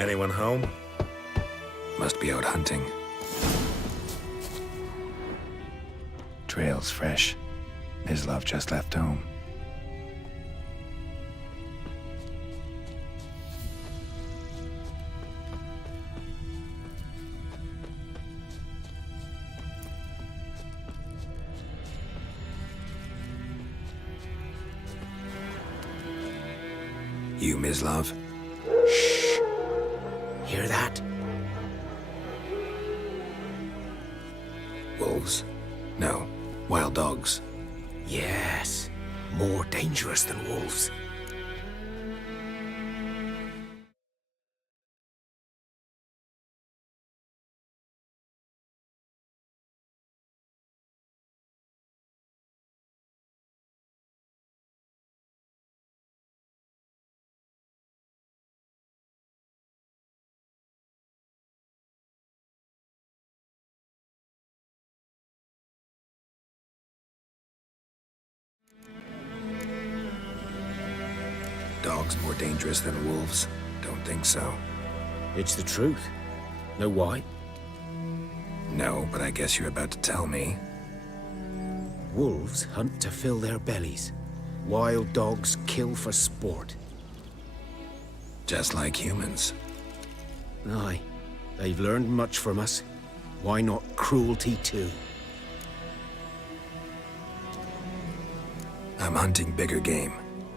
Anyone home? Must be out hunting. Trail's fresh. Mislav just left home. You, Mislav? Shh. Hear that? Wolves? No. Wild dogs. Yes. More dangerous than wolves. Dogs more dangerous than wolves? Don't think so. It's the truth. Know why? No, but I guess you're about to tell me. Wolves hunt to fill their bellies. Wild dogs kill for sport. Just like humans. Aye. They've learned much from us. Why not cruelty too? I'm hunting bigger game.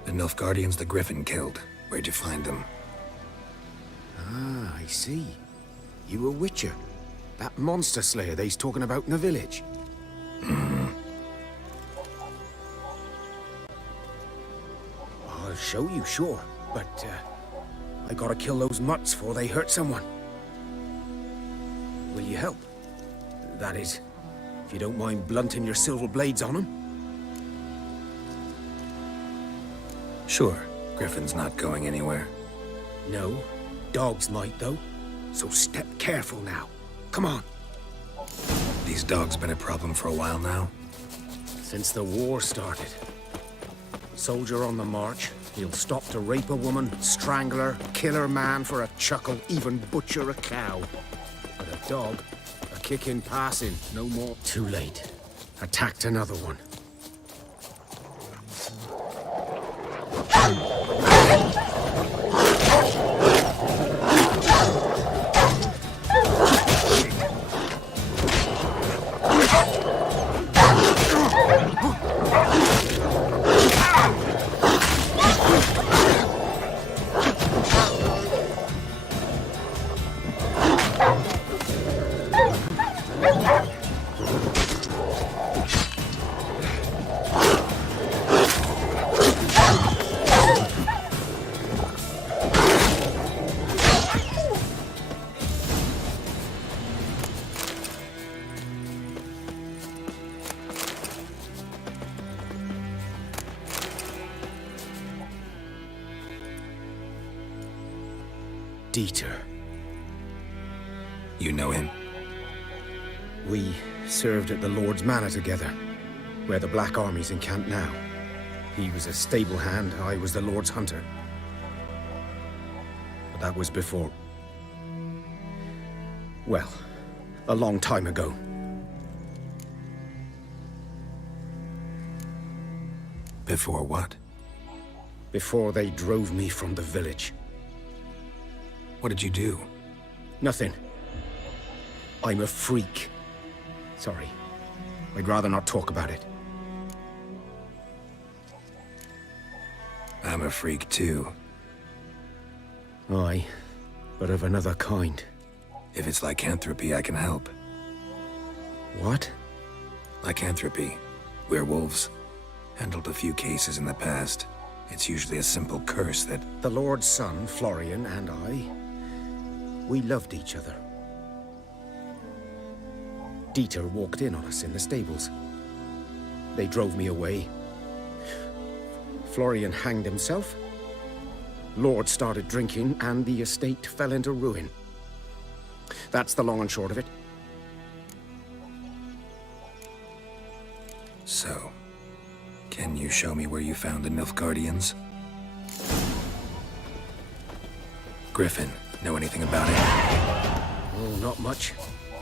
The Nilfgaardians the Griffin killed. Where'd you find them? Ah, I see. You a witcher. That monster slayer they's talking about in the village. I'll show you, sure. But, I gotta kill those mutts before they hurt someone. Will you help? That is, if you don't mind blunting your silver blades on them. Sure. Griffin's not going anywhere. No. Dogs might, though. So step careful now. Come on. These dogs been a problem for a while now? Since the war started. Soldier on the march, he'll stop to rape a woman, strangle her, kill her man for a chuckle, even butcher a cow. But a dog, a kick in passing, no more. Too late. Attacked another one. Dieter. You know him? We served at the Lord's Manor together, where the Black Army's encamped now. He was a stable hand, I was the Lord's hunter. But that was before... well, a long time ago. Before what? Before they drove me from the village. What did you do? Nothing. I'm a freak. Sorry. I'd rather not talk about it. I'm a freak too. Aye, but of another kind. If it's lycanthropy, I can help. What? Lycanthropy. Werewolves. Handled a few cases in the past. It's usually a simple curse that... The Lord's son, Florian, and I... we loved each other. Dieter walked in on us in the stables. They drove me away. Florian hanged himself. Lord started drinking, and the estate fell into ruin. That's the long and short of it. So, can you show me where you found the Nilfgaardians? Griffin, Know anything about it? Oh, not much.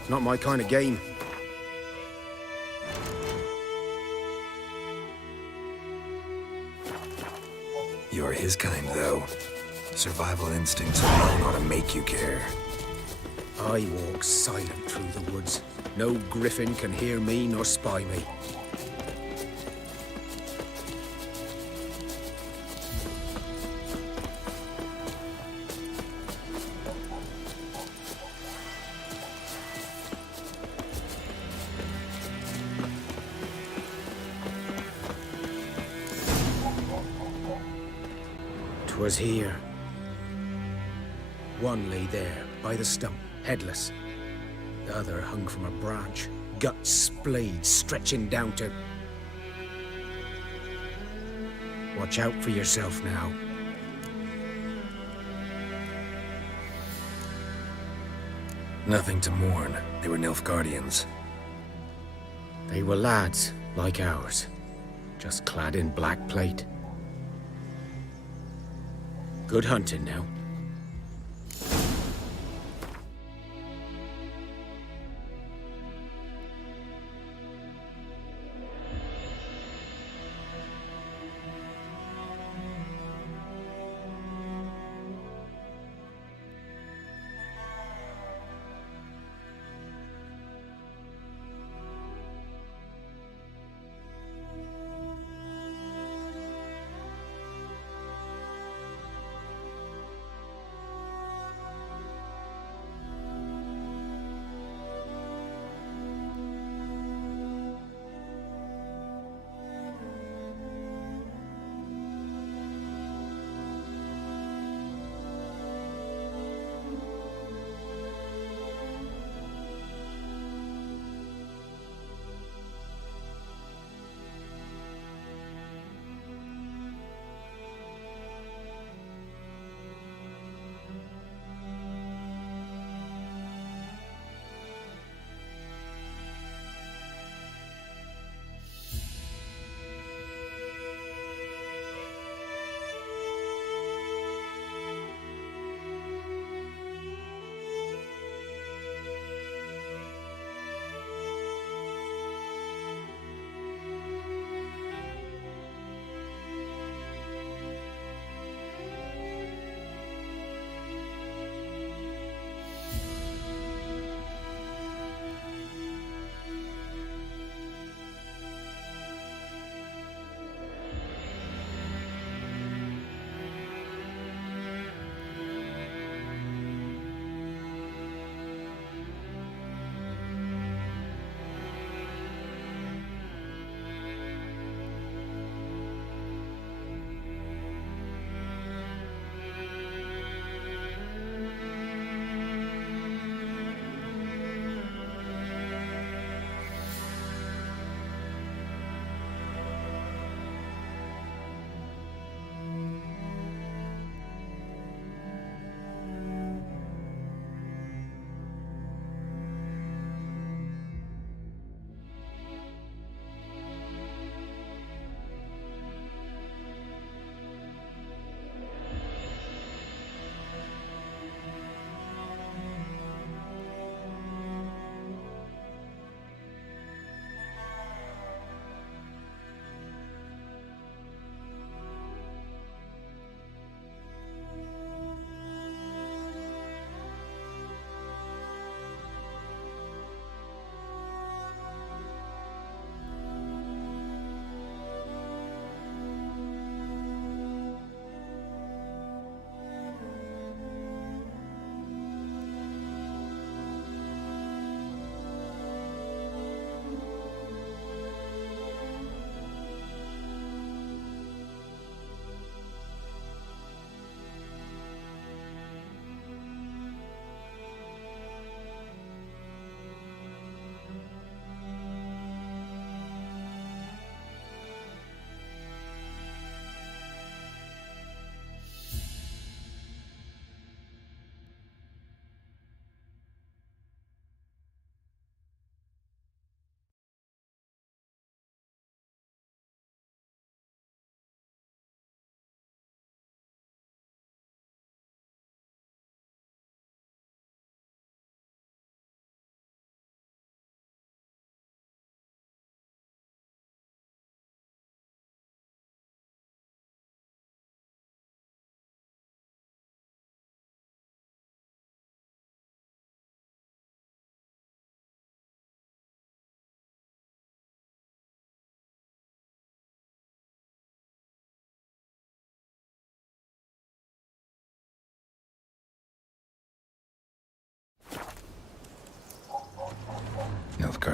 Not my kind of game. You're his kind, though. Survival instincts alone ought to make you care. I walk silent through the woods. No griffin can hear me nor spy me. 'Twas here. One lay there, by the stump, headless. The other hung from a branch, guts splayed, stretching down to... Watch out for yourself now. Nothing to mourn. They were Nilfgaardians. They were lads, like ours, just clad in black plate. Good hunting now.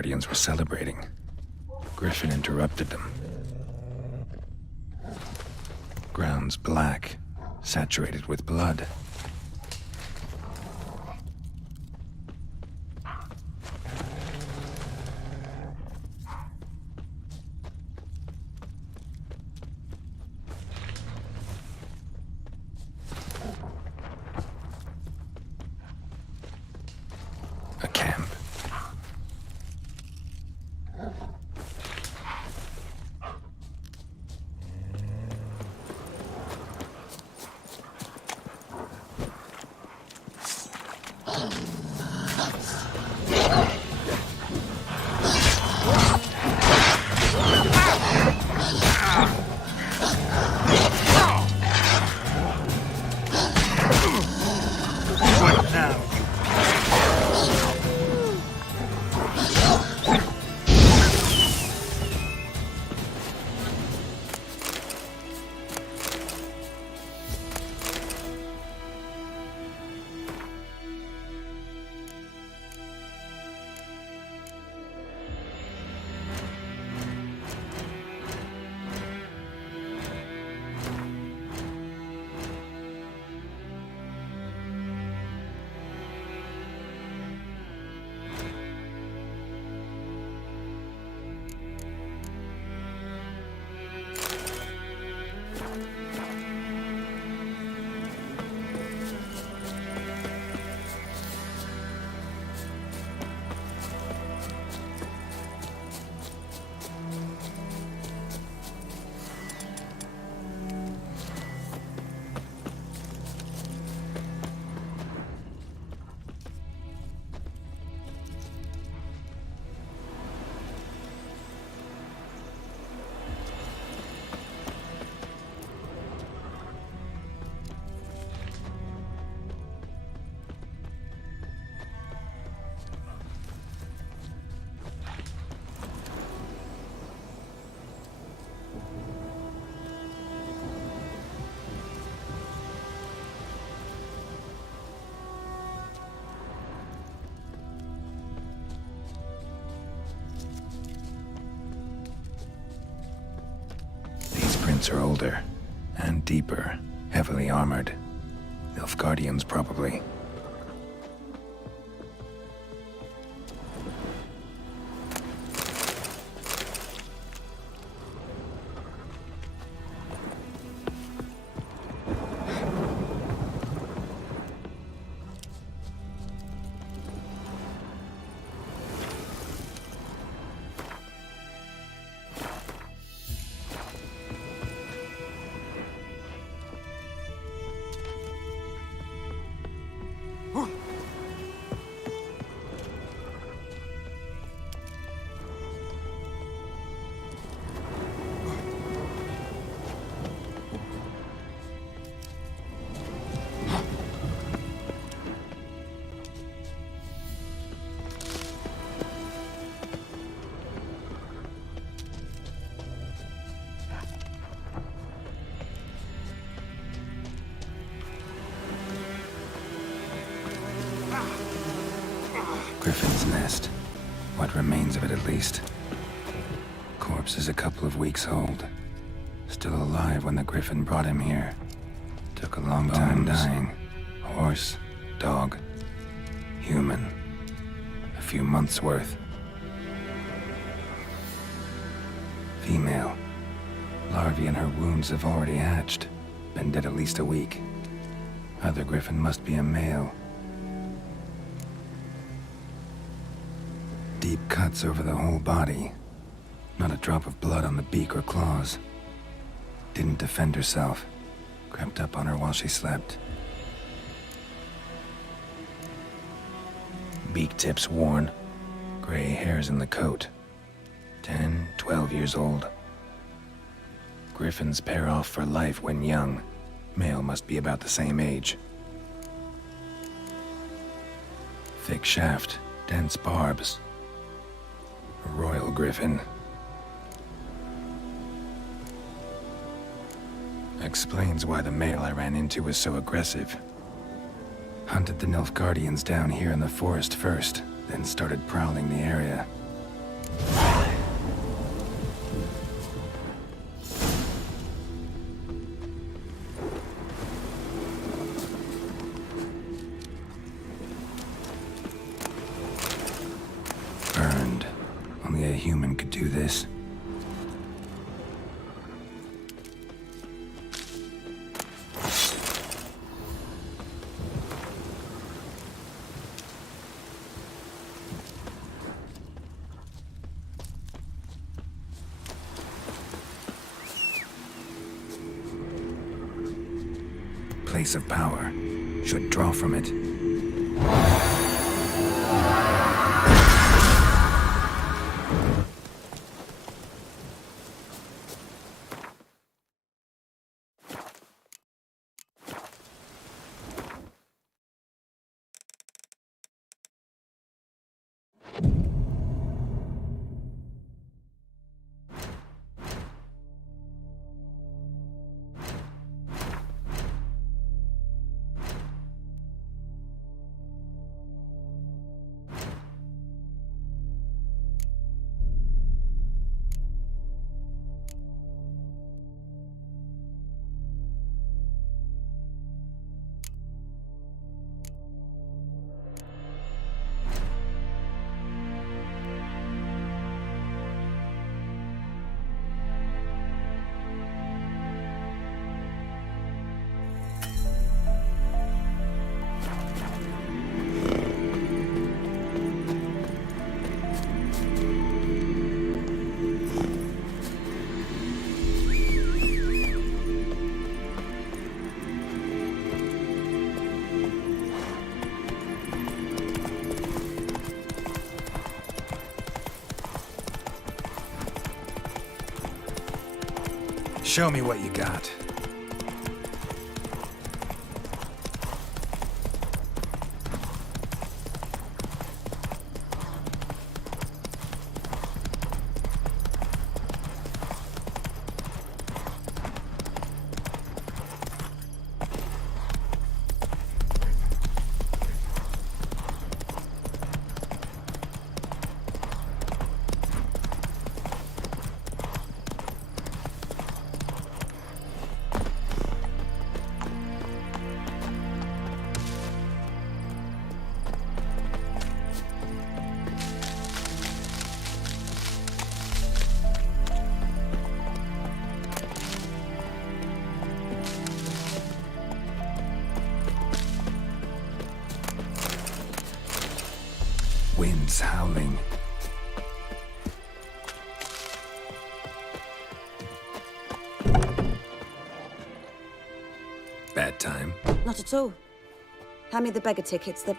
Nilfgaardians were celebrating. Griffin interrupted them. Ground's black, saturated with blood. A camp. Are older and deeper, heavily armored. Nilfgaardians, probably. Griffin's nest. What remains of it, at least. Corpse is a couple of weeks old. Still alive when the Griffin brought him here. Took a long time dying. Horse, dog, human. A few months' worth. Female. Larvae in her wounds have already hatched. Been dead at least a week. Other Griffin must be a male. Deep cuts over the whole body. Not a drop of blood on the beak or claws. Didn't defend herself. Crept up on her while she slept. Beak tips worn. Gray hairs in the coat. 10, 12 years old. Griffins pair off for life when young. Male must be about the same age. Thick shaft, dense barbs. A royal griffin. Explains why the male I ran into was so aggressive. Hunted the Nilfgaardians down here in the forest first, then started prowling the area. place of power should draw from it. Show me what you got. Winds howling. Bad time? Not at all. Hand me the beggar tickets, the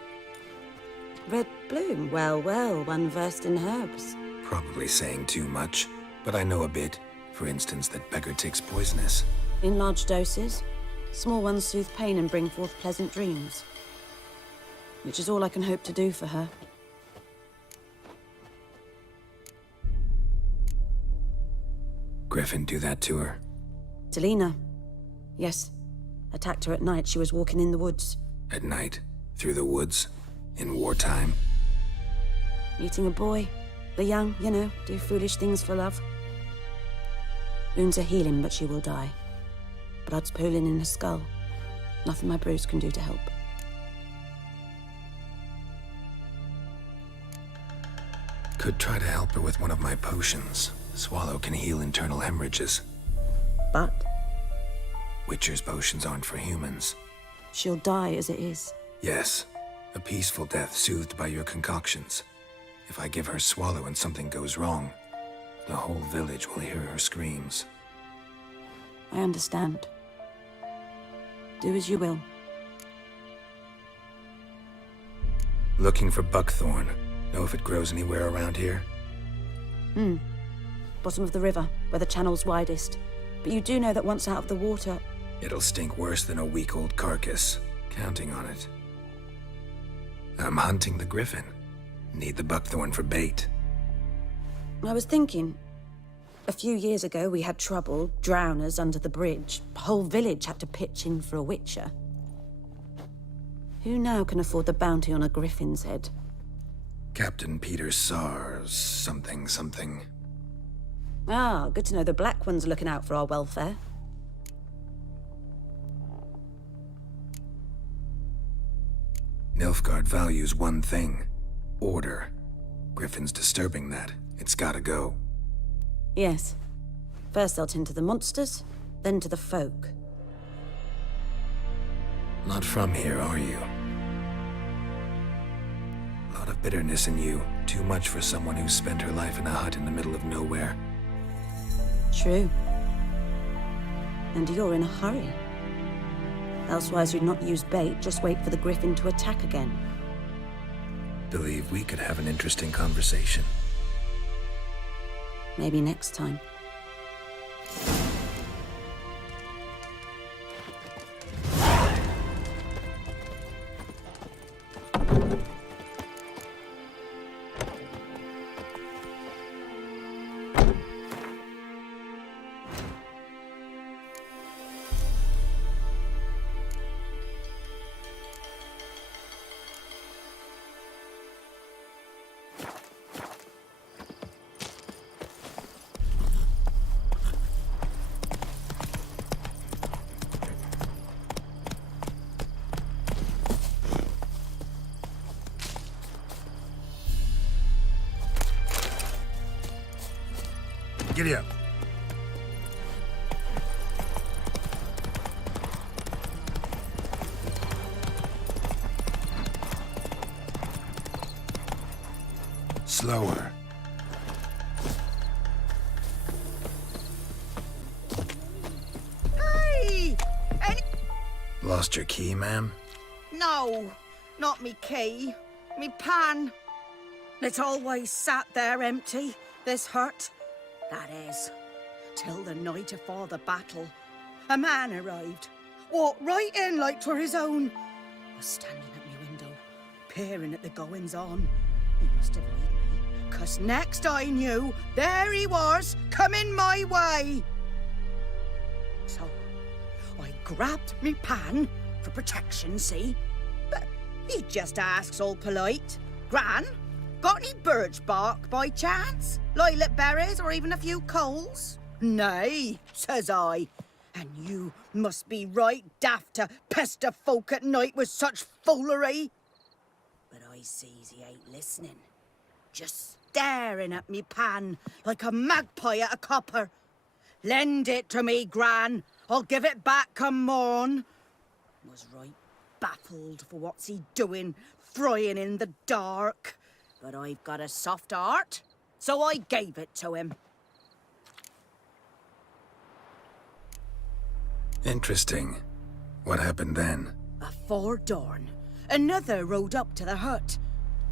red bloom. Well, well, one versed in herbs. Probably saying too much, but I know a bit. For instance, that beggar tick's poisonous. In large doses, small ones soothe pain and bring forth pleasant dreams. Which is all I can hope to do for her. Griffin do that to her? Delina. Yes. Attacked her at night. She was walking in the woods. At night? Through the woods? In wartime? Meeting a boy. The young, you know, do foolish things for love. Wounds are healing, but she will die. Blood's pooling in her skull. Nothing my bruise can do to help. Could try to help her with one of my potions. Swallow can heal internal hemorrhages. But Witcher's potions aren't for humans. she'll die as it is. Yes, a peaceful death soothed by your concoctions. If I give her Swallow and something goes wrong, the whole village will hear her screams. I understand. Do as you will. Looking for buckthorn. Know if it grows anywhere around here? Bottom of the river, where the channel's widest. But you do know that once out of the water... It'll stink worse than a week-old carcass. Counting on it. I'm hunting the griffin. Need the buckthorn for bait. I was thinking... A few years ago, we had trouble, drowners under the bridge. The whole village had to pitch in for a witcher. Who now can afford the bounty on a griffin's head? Captain Peter Sars, something. Ah, good to know the Black One's looking out for our welfare. Nilfgaard values one thing. Order. Griffin's disturbing that. It's gotta go. Yes. First they'll tend to the monsters, then to the folk. Not from here, are you? Lot of bitterness in you. Too much for someone who spent her life in a hut in the middle of nowhere. True. And you're in a hurry. Elsewise, you'd not use bait, just wait for the griffin to attack again. Believe we could have an interesting conversation. Maybe next time. Giddy up. Slower. Hey! Lost your key, ma'am? No, not me key. Me pan. It's always sat there empty, this hut. That is, till the night afore the battle. A man arrived, walked right in like 'twere his own. Was standing at me window, peering at the goings-on. He must have read me, 'cause next I knew, there he was, coming my way. So, I grabbed me pan, for protection, see? But he just asks all polite, Gran, got any birch bark by chance? Lilac berries or even a few coals? Nay, says I. And you must be right daft to pester folk at night with such foolery. But I sees he ain't listening. Just staring at me pan like a magpie at a copper. Lend it to me, Gran. I'll give it back come morn. Was right baffled for what's he doing, frying in the dark. But I've got a soft heart, so I gave it to him. Interesting. What happened then? Afore dawn, another rode up to the hut.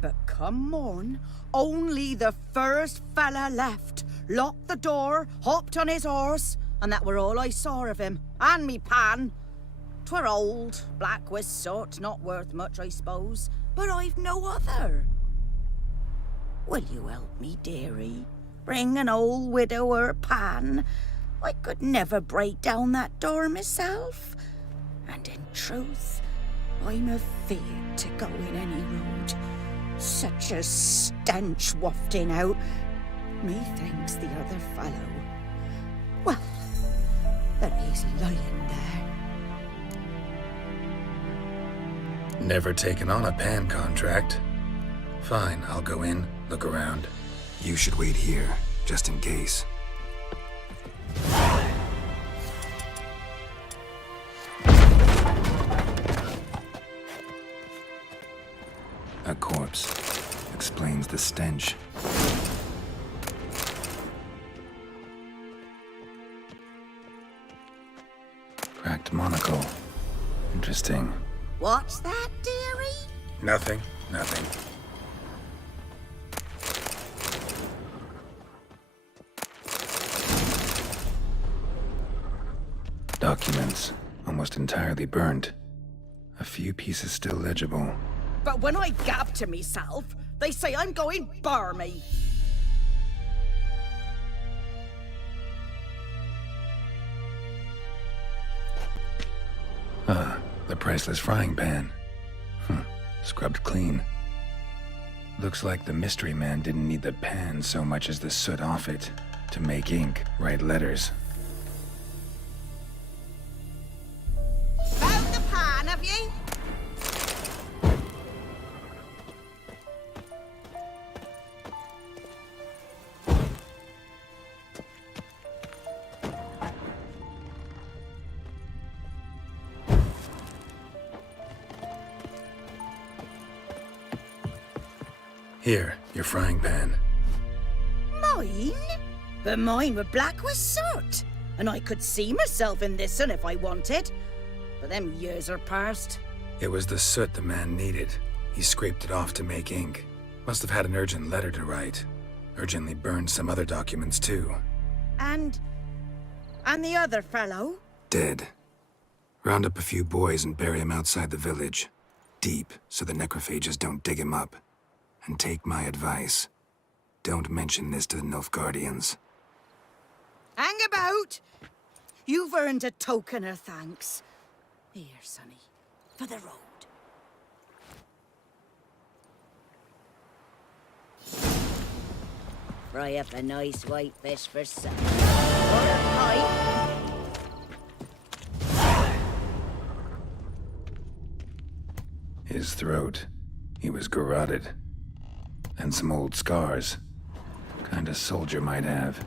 But come morn, only the first fella left, locked the door, hopped on his horse, and that were all I saw of him, and me pan. 'Twere old, black with soot, not worth much, I suppose, but I've no other. Will you help me, dearie? Bring an old widower pan. I could never break down that door myself. And in truth, I'm afeard to go in any road. Such a stench wafting out. Methinks the other fellow, well, that he's lying there. Never taken on a pan contract. Fine, I'll go in, look around. You should wait here, just in case. A corpse. Explains the stench. Cracked monocle. Interesting. What's that, dearie? Nothing. Documents, almost entirely burnt. A few pieces still legible. But when I gab to myself, they say I'm going barmy. The priceless frying pan. Scrubbed clean. Looks like the mystery man didn't need the pan so much as the soot off it to make ink, write letters. Found the pan, have you? Here, your frying pan. Mine? But mine were black with soot, and I could see myself in this one if I wanted. but them years are past. It was the soot the man needed. He scraped it off to make ink. Must have had an urgent letter to write. Urgently burned some other documents too. And the other fellow? Dead. Round up a few boys and bury him outside the village. Deep, so the necrophages don't dig him up. And take my advice. Don't mention this to the Nilfgaardians. Hang about! You've earned a token of thanks. Here, sonny, for the road. Fry up a nice white fish for supper. Or a pie. His throat. He was garroted. And some old scars. Kind a soldier might have.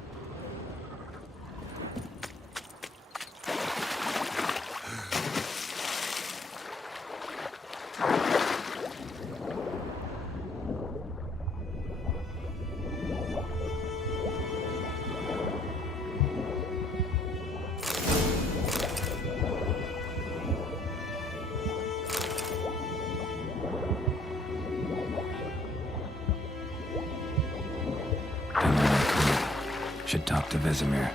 Should talk to Vesemir.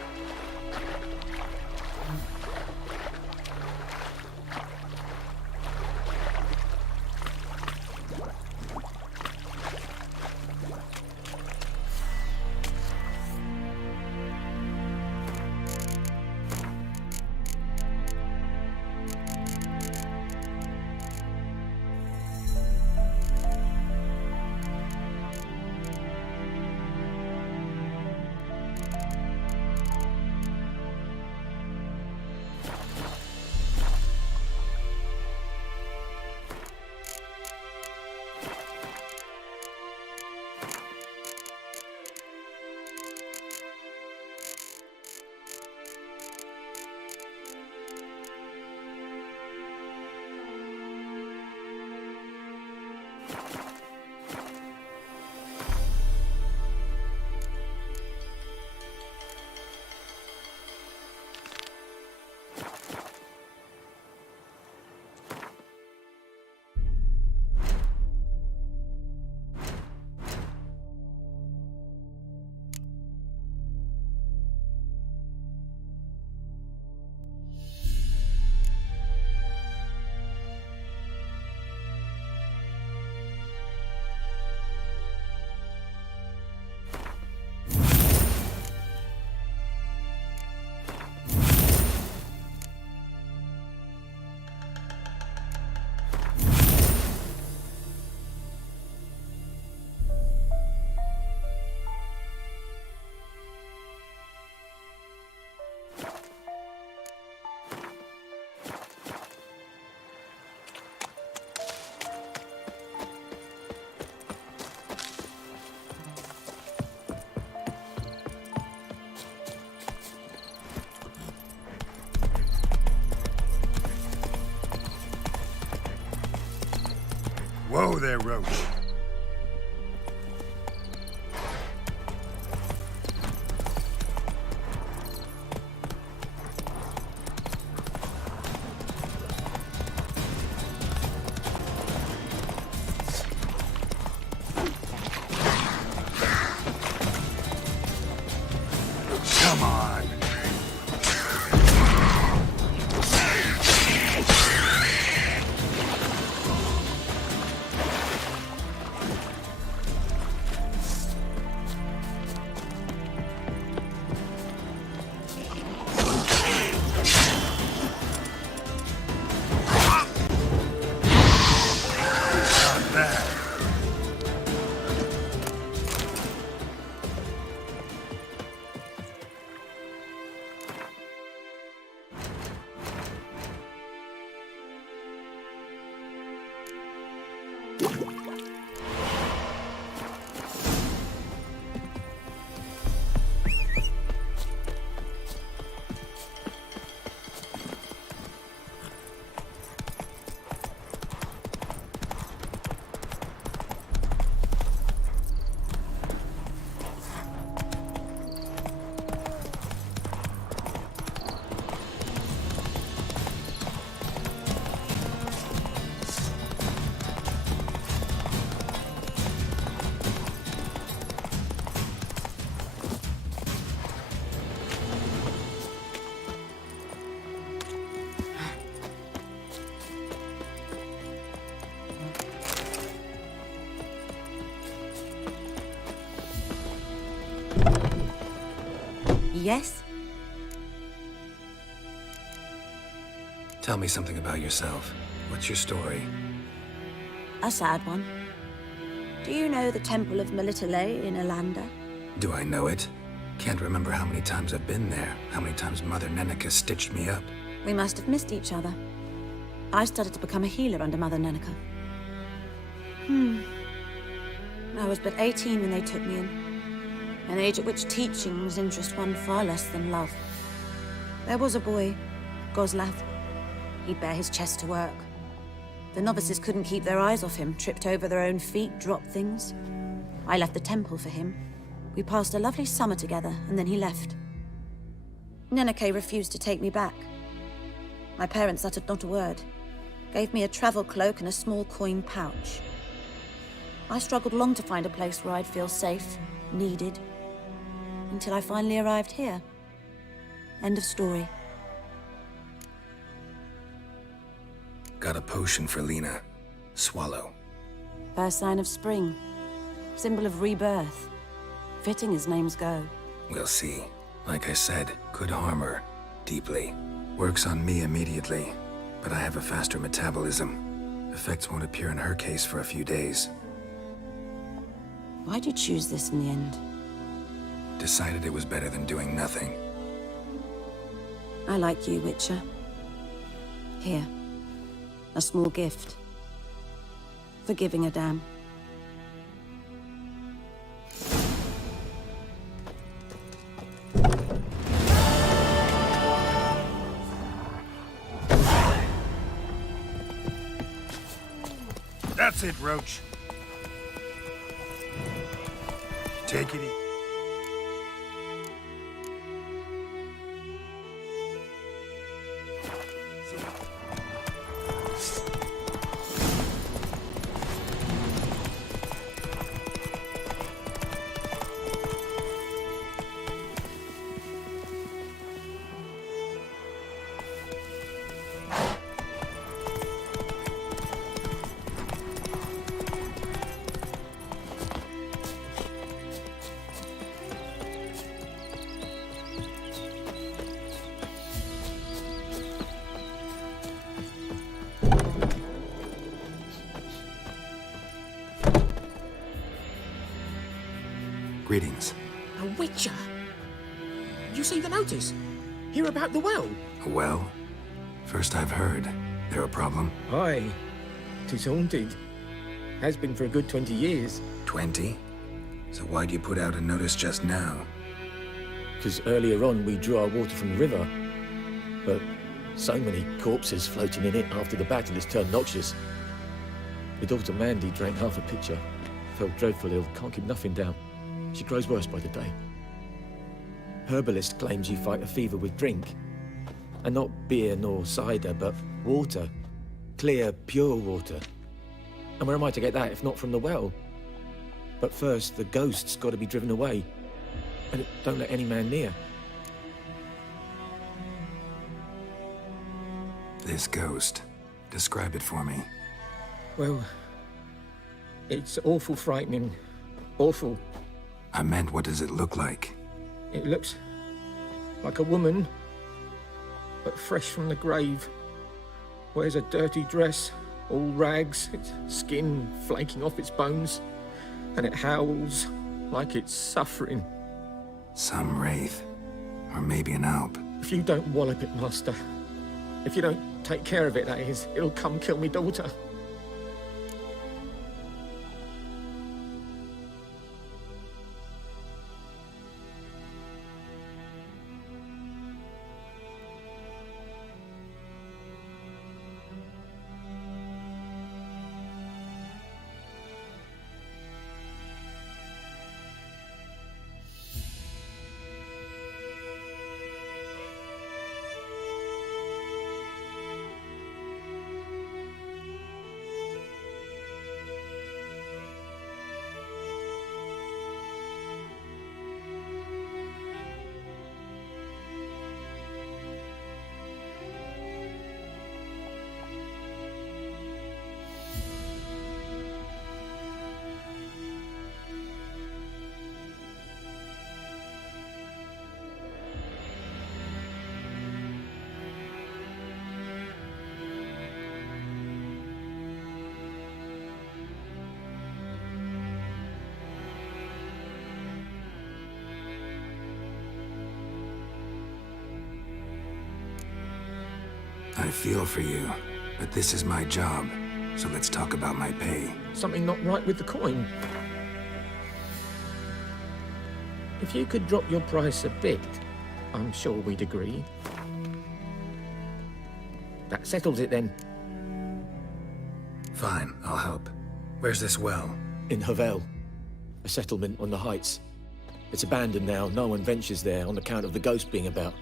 Whoa there, Roach. Come on. yes? Tell me something about yourself. What's your story? A sad one. Do you know the Temple of Melitele in Alanda? Do I know it? Can't remember how many times I've been there, how many times Mother Neneka stitched me up. We must have missed each other. I started to become a healer under Mother Neneka. I was but 18 when they took me in. An age at which teachings interest one far less than love. There was a boy, Goslav. He'd bare his chest to work. The novices couldn't keep their eyes off him, tripped over their own feet, dropped things. I left the temple for him. We passed a lovely summer together, and then he left. Neneke refused to take me back. My parents uttered not a word. Gave me a travel cloak and a small coin pouch. I struggled long to find a place where I'd feel safe, needed, until I finally arrived here. End of story. Got a potion for Lena. Swallow. First sign of spring. Symbol of rebirth. Fitting as names go. We'll see. Like I said, could harm her. Deeply. Works on me immediately, but I have a faster metabolism. Effects won't appear in her case for a few days. Why'd you choose this in the end? Decided it was better than doing nothing. I like you, Witcher. Here. A small gift. For giving a damn. That's it, Roach. Take it easy. Greetings. A witcher? You see the notice? Hear about the well? Well, first I've heard. There a problem? Aye, 'tis haunted. Has been for a good 20 years. 20? So why'd you put out a notice just now? Because earlier on we drew our water from the river. But so many corpses floating in it after the battle has turned noxious. My daughter Mandy drank half a pitcher. Felt dreadful ill, can't keep nothing down. She grows worse by the day. Herbalist claims you fight a fever with drink. And not beer nor cider, but water. Clear, pure water. And where am I to get that if not from the well? But first, the ghost's got to be driven away. And it don't let any man near. This ghost. Describe it for me. Well, it's awful frightening. Awful. I meant, what does it look like? It looks like a woman, but fresh from the grave. Wears a dirty dress, all rags, its skin flaking off its bones, and it howls like it's suffering. Some wraith. Or maybe an alp. If you don't wallop it, Master, if you don't take care of it, that is, it'll come kill me daughter. I feel for you, but this is my job, so let's talk about my pay. Something not right with the coin. If you could drop your price a bit, I'm sure we'd agree. That settles it then. Fine, I'll help. Where's this well? In Havel, a settlement on the heights. It's abandoned now. No one ventures there on account of the ghost being about.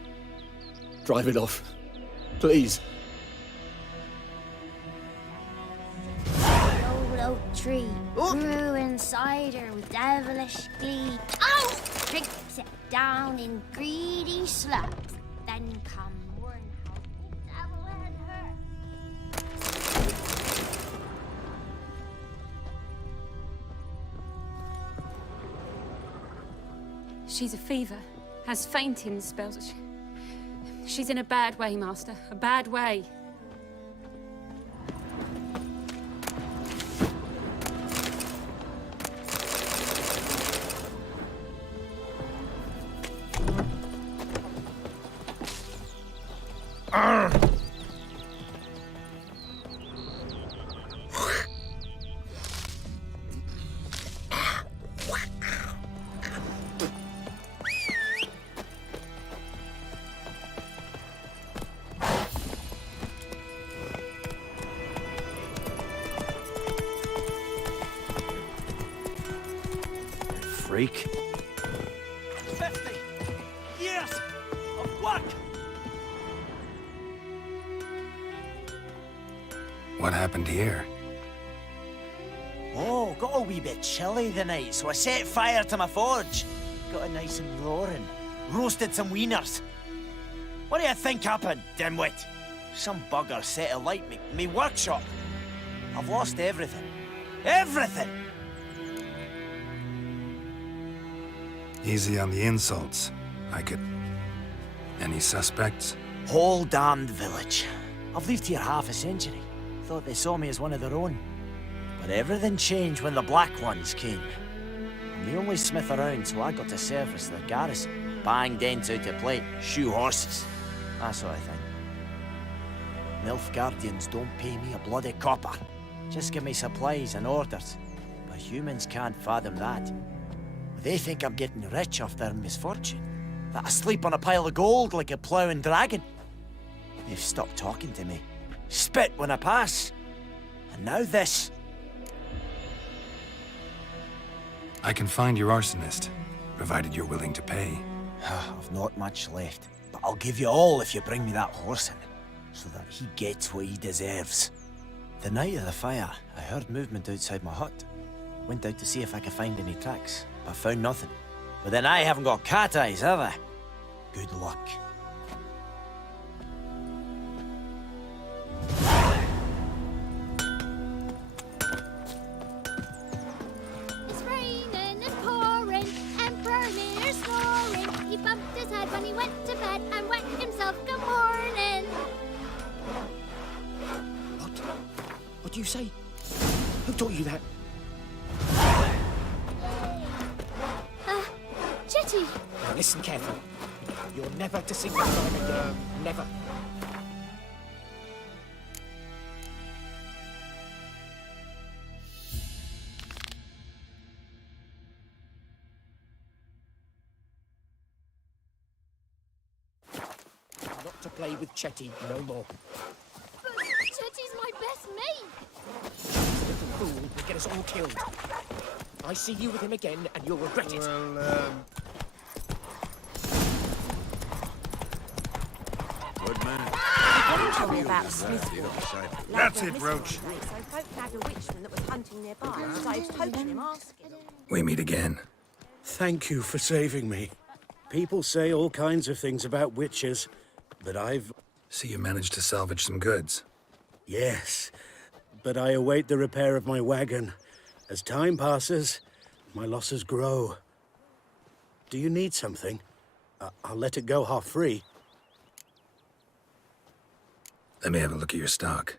Drive it off, please. Old oak tree grew inside her with devilish glee. Oh! Drinks it down in greedy slurps. Then come mourn how the devil had her. She's a fever, has fainting spells. She's in a bad way, Master. A bad way. Freak. 50 years of work! What happened here? Oh, got a wee bit chilly the night, so I set fire to my forge. Got it nice and roaring. Roasted some wieners. What do you think happened, dimwit? Some bugger set alight me workshop. I've lost everything. Everything! Easy on the insults. I could... Any suspects? Whole damned village. I've lived here half a century. Thought they saw me as one of their own. But everything changed when the Black Ones came. I'm the only smith around, so I got to service their garrison. Bang dents out of plate, shoe horses, that sort of thing. Nilfgaardians don't pay me a bloody copper. Just give me supplies and orders. But humans can't fathom that. They think I'm getting rich off their misfortune. That I sleep on a pile of gold like a ploughing dragon. They've stopped talking to me. Spit when I pass. And now this. I can find your arsonist, provided you're willing to pay. I've not much left, but I'll give you all if you bring me that horse in, so that he gets what he deserves. The night of the fire, I heard movement outside my hut. Went out to see if I could find any tracks, but found nothing. But then I haven't got cat eyes, have I? Good luck. It's raining and pouring, Emperor Lear's snoring. He bumped his head when he went to bed and whacked himself good morning. What do you say? Who taught you that? Chetty! Now listen carefully. You're never to sing that rhyme again. Never. Not to play with Chetty no more. But Chetty's my best mate! This little fool will get us all killed. I see you with him again, and you'll regret it. Good man. Tell me about Smithfield. That's it, Roach. So folk had a witchman that was hunting nearby, so I was poaching him asking. We meet again. Thank you for saving me. People say all kinds of things about witches, but So you managed to salvage some goods. Yes, but I await the repair of my wagon. As time passes, my losses grow. Do you need something? I'll let it go half free. Let me have a look at your stock.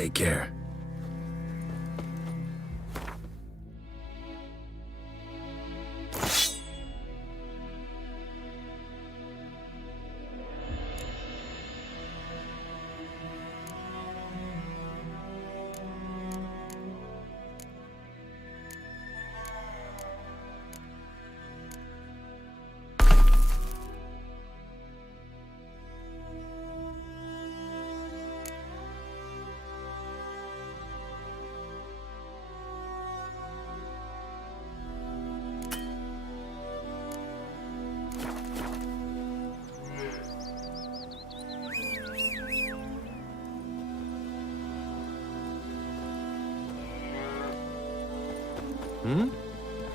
Take care.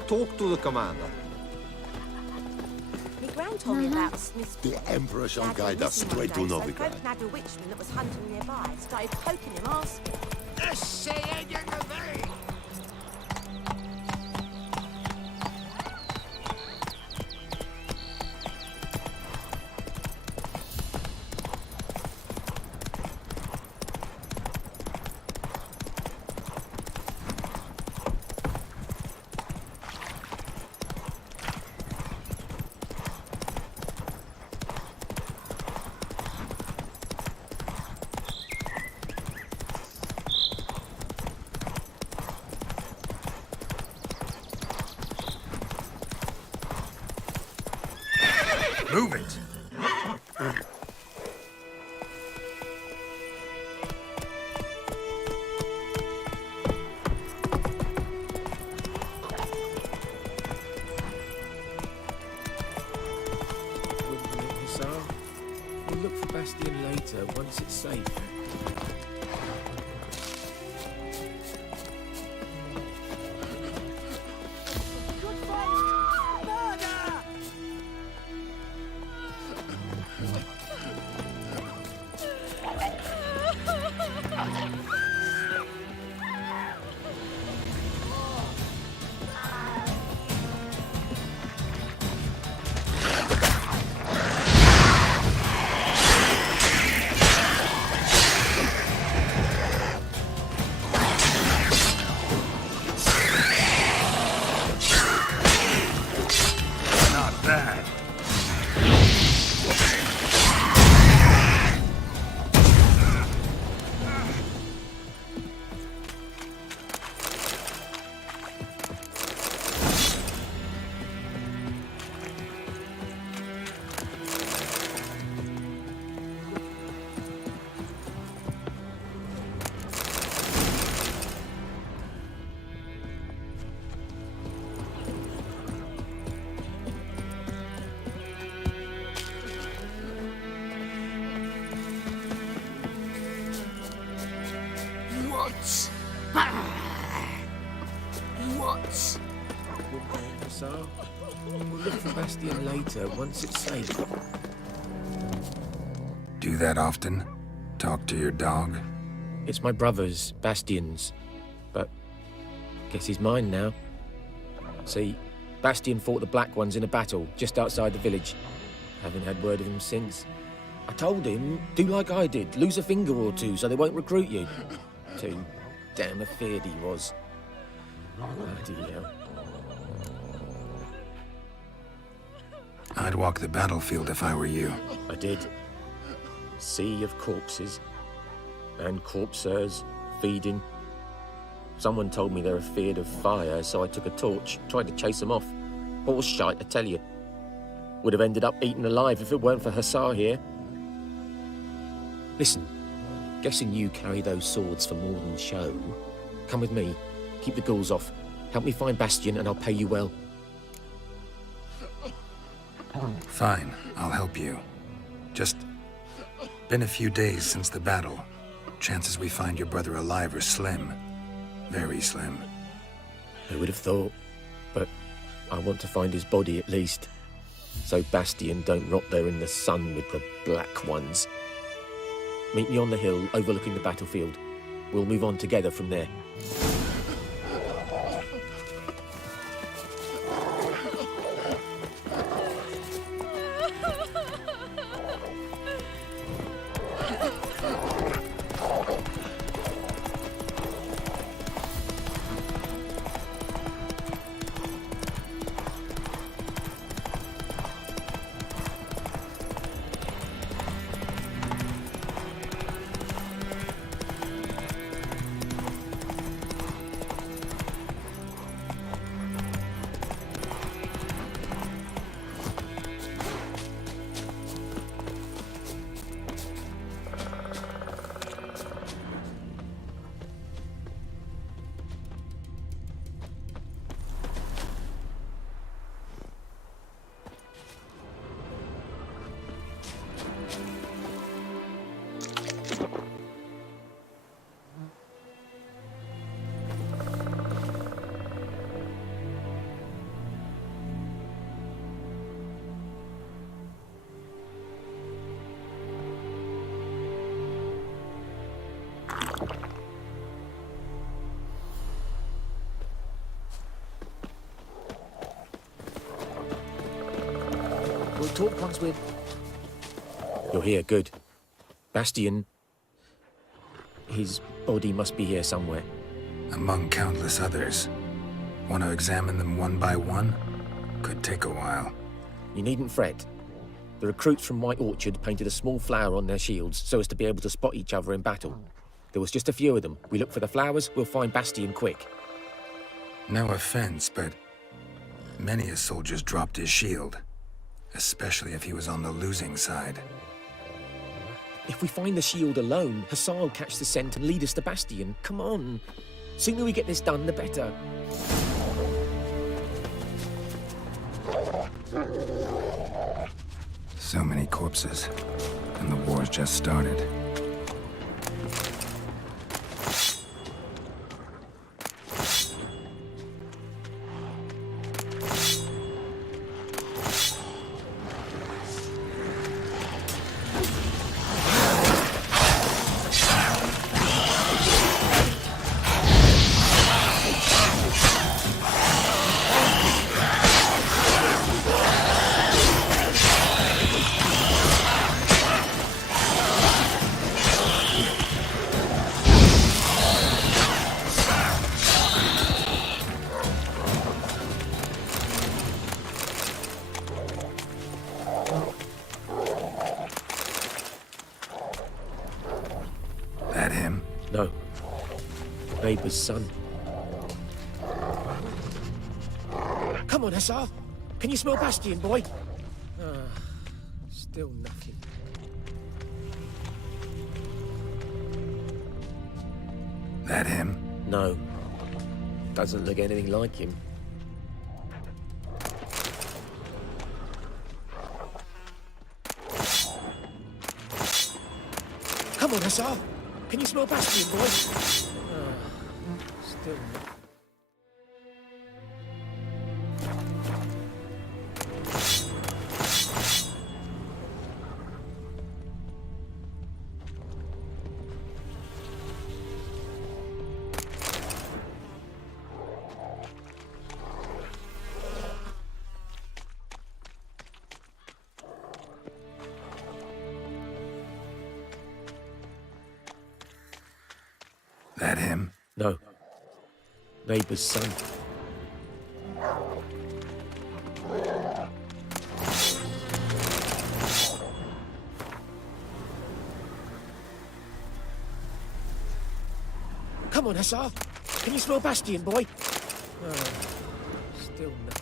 Talk to the commander. My gran told me about a Smith's. The Emperor shall Lad guide went us missing straight to one day, so Novigrad. Copenhagen witchman that was hunting nearby started poking him, asking. Move it! Hussar. We'll look for Bastion later, once it's safe. Not bad. What? Hussar. We'll look for Bastion later, once it's safe. Do that often? Talk to your dog? It's my brother's, Bastion's. But guess he's mine now. See, Bastion fought the Black Ones in a battle just outside the village. Haven't had word of him since. I told him, do like I did, lose a finger or two so they won't recruit you. Too damn afeard he was. Bloody hell. I'd walk the battlefield if I were you. I did. Sea of corpses. And corpsers feeding. Someone told me they're afeard of fire, so I took a torch, tried to chase them off. Horse shite, I tell you. Would have ended up eaten alive if it weren't for Hussar here. Listen, guessing you carry those swords for more than show. Come with me, keep the ghouls off. Help me find Bastion and I'll pay you well. Fine, I'll help you. Just been a few days since the battle. Chances we find your brother alive are slim. Very slim. Who would have thought? But I want to find his body at least. So Bastion don't rot there in the sun with the Black Ones. Meet me on the hill overlooking the battlefield. We'll move on together from there. talk once we're... You're here, good. Bastian... His body must be here somewhere. Among countless others. Want to examine them one by one? Could take a while. You needn't fret. The recruits from White Orchard painted a small flower on their shields so as to be able to spot each other in battle. There was just a few of them. We look for the flowers, we'll find Bastian quick. No offense, but many a soldier's dropped his shield. Especially if he was on the losing side. If we find the shield alone, Hussar will catch the scent and lead us to Bastian. Come on. Sooner we get this done, the better. So many corpses, and the war's just started. That him? No. Neighbour's son. Come on, Hussar. Can you smell Bastian, boy? Still nothing. That him? No. Doesn't look anything like him. Come on, Hussar. Can you smell Bastian, boy? Still not. That him? No. Neighbour's son. Come on, Hussar. Can you smell Bastian, boy? Still nothing.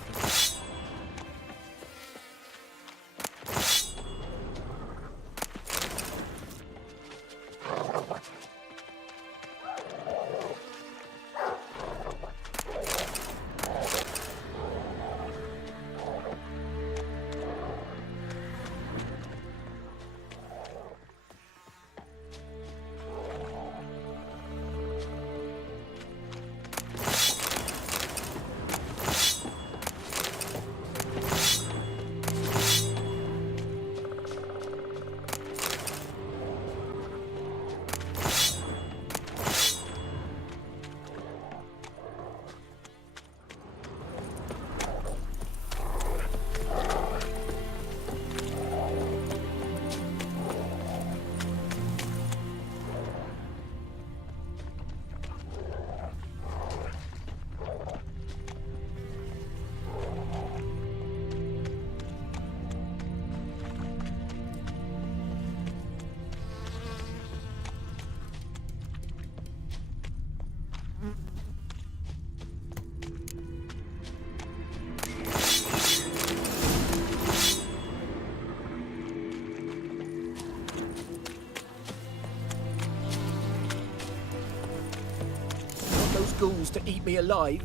Those ghouls to eat me alive?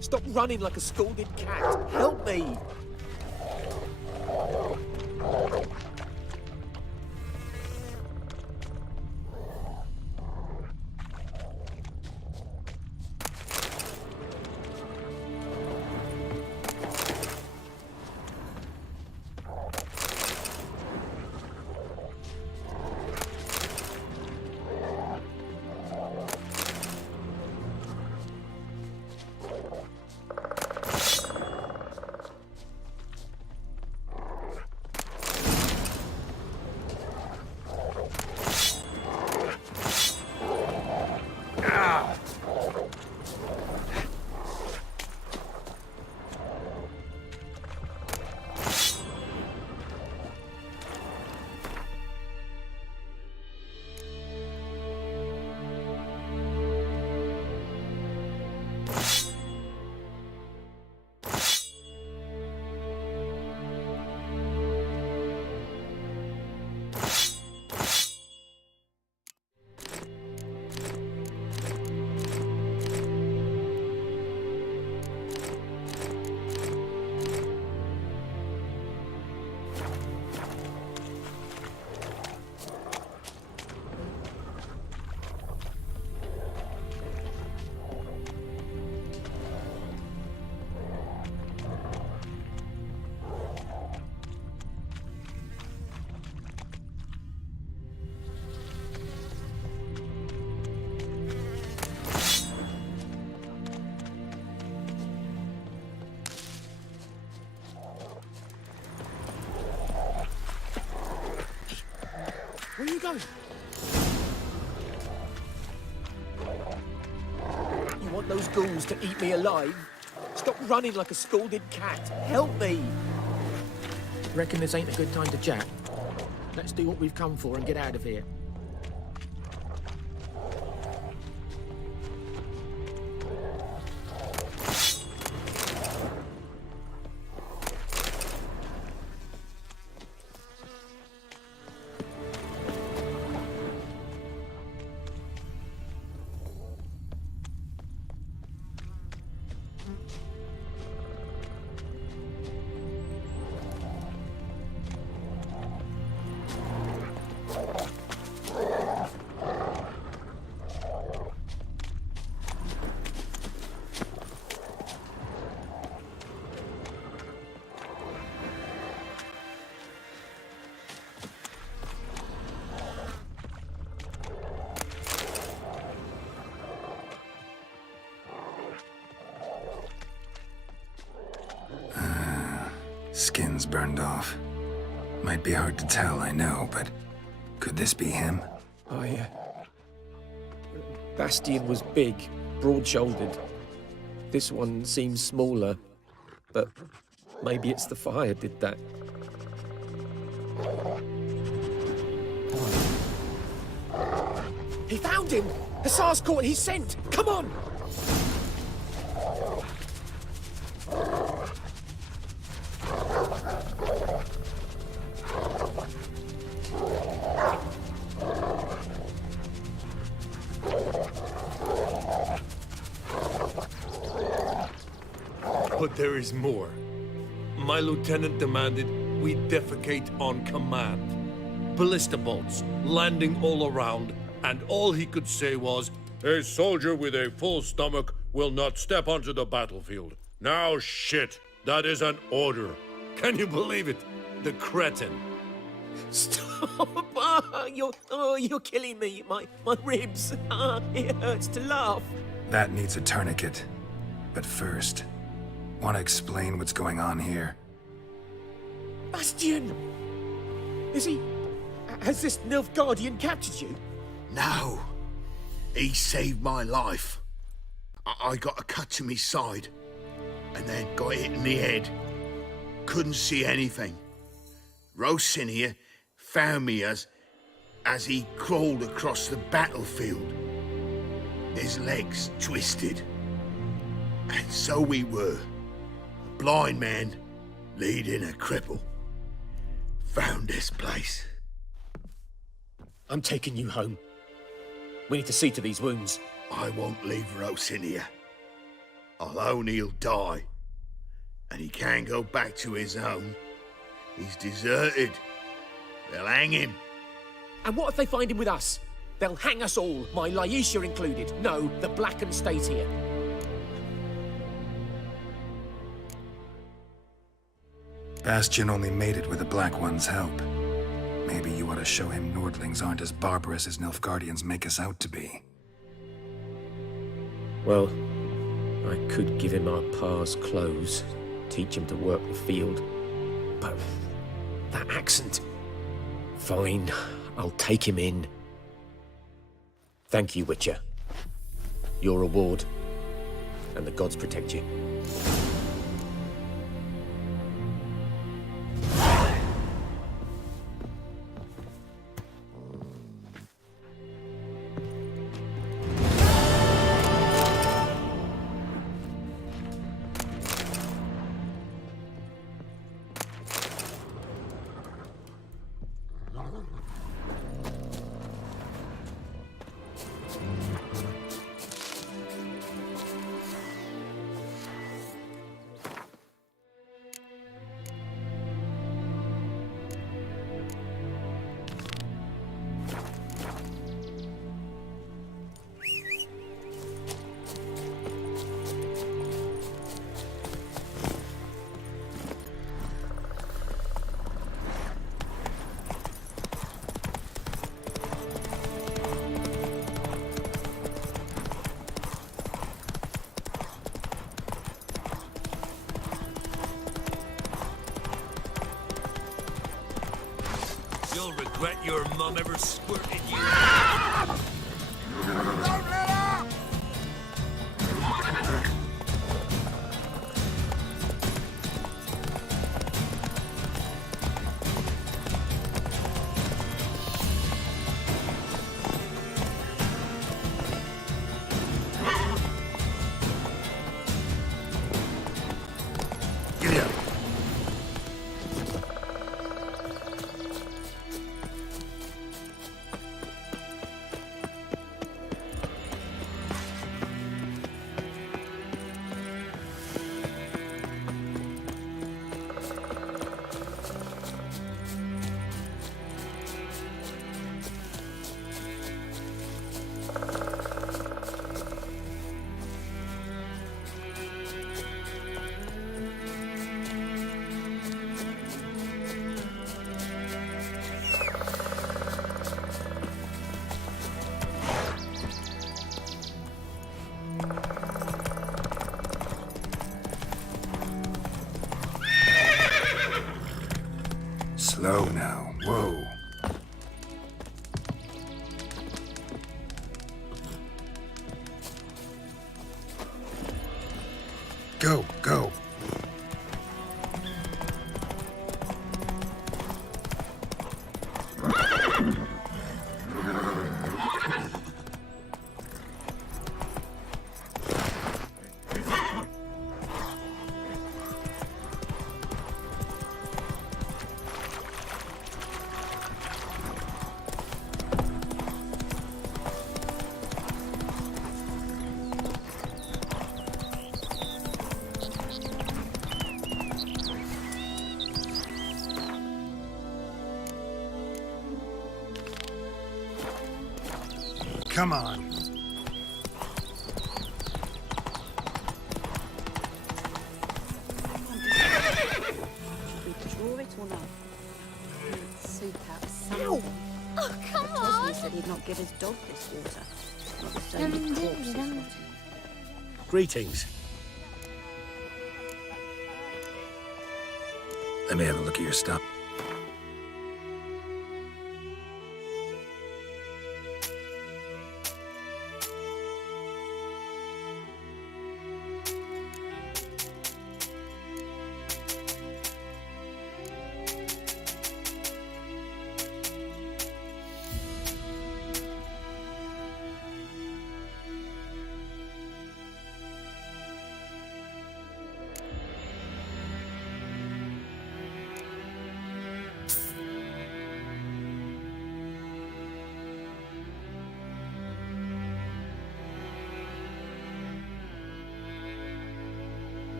Stop running like a scalded cat. Help me! going? You want those ghouls to eat me alive? Stop running like a scalded cat. Help me! Reckon this ain't a good time to chat? Let's do what we've come for and get out of here. Skin's burned off. Might be hard to tell, I know, but could this be him? Bastian was big, broad-shouldered. This one seems smaller, but maybe it's the fire did that. He found him! Hussar's caught his scent! Come on! But there is more. My lieutenant demanded we defecate on command. Ballista bolts landing all around, and all he could say was, "A soldier with a full stomach will not step onto the battlefield." Now shit, that is an order. Can you believe it? The cretin. Stop! You're killing me. My ribs. It hurts to laugh. That needs a tourniquet. But first, want to explain what's going on here? Bastian! Has this Nilfgaardian captured you? No. He saved my life. I got a cut to my side, and then got hit in the head. Couldn't see anything. Rosinia found me as he crawled across the battlefield. His legs twisted. And so we were. A blind man leading a cripple. Found this place. I'm taking you home. We need to see to these wounds. I won't leave Rosinia. Alone he'll die. And he can't go back to his own. He's deserted. They'll hang him. And what if they find him with us? They'll hang us all, my Laisha included. No, the Blacken stays here. Bastian only made it with the Black One's help. Maybe you ought to show him Nordlings aren't as barbarous as Nilfgaardians make us out to be. Well, I could give him our pa's clothes, teach him to work the field. But that accent... Fine, I'll take him in. Thank you, Witcher. Your reward, and the gods protect you. bet your mum ever squirted you. Giddy up. Slow now. Whoa. Go, go. Come on. Should we draw it or not? Soup out something. Oh, come Tosmi on! said he'd not give his dog this water. Not the same with corpses. was it? Greetings. Let me have a look at your stuff.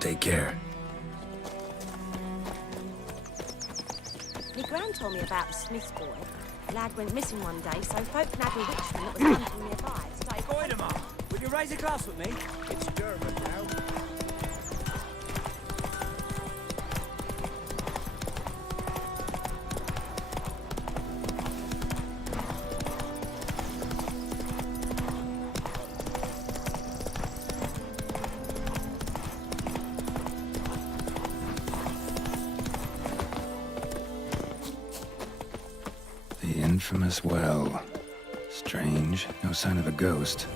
Take care. My gran told me about the Smith's boy. The lad went missing one day, so folk nabbed a witchman that was hunting nearby. Started Goidemar, will you raise a glass with me? It's Dermot now. The infamous well. Strange. No sign of a ghost.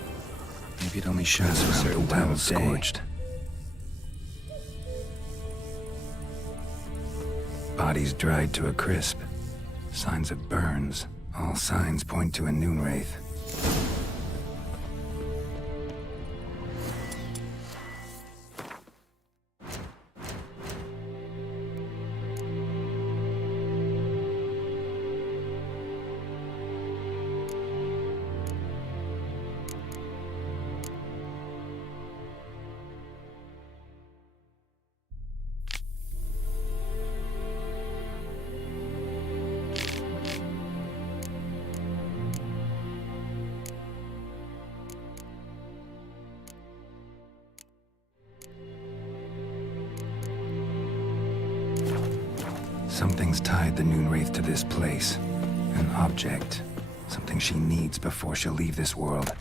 Maybe it only shines a certain time of day. Scorched. Bodies dried to a crisp. Signs of burns. All signs point to a noon wraith. Something's tied the Noonwraith to this place. An object. Something she needs before she'll leave this world.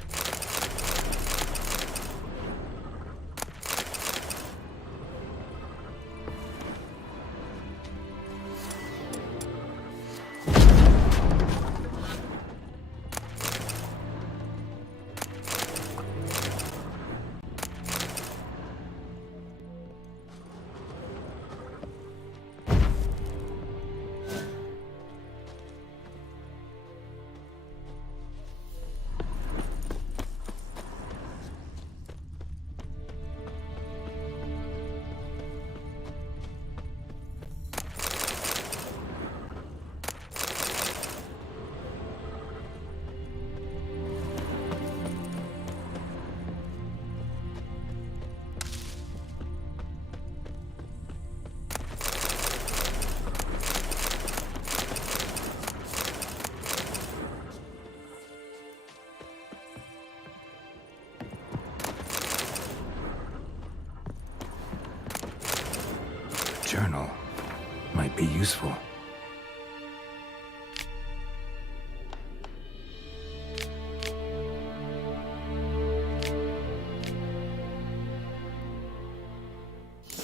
Journal might be useful.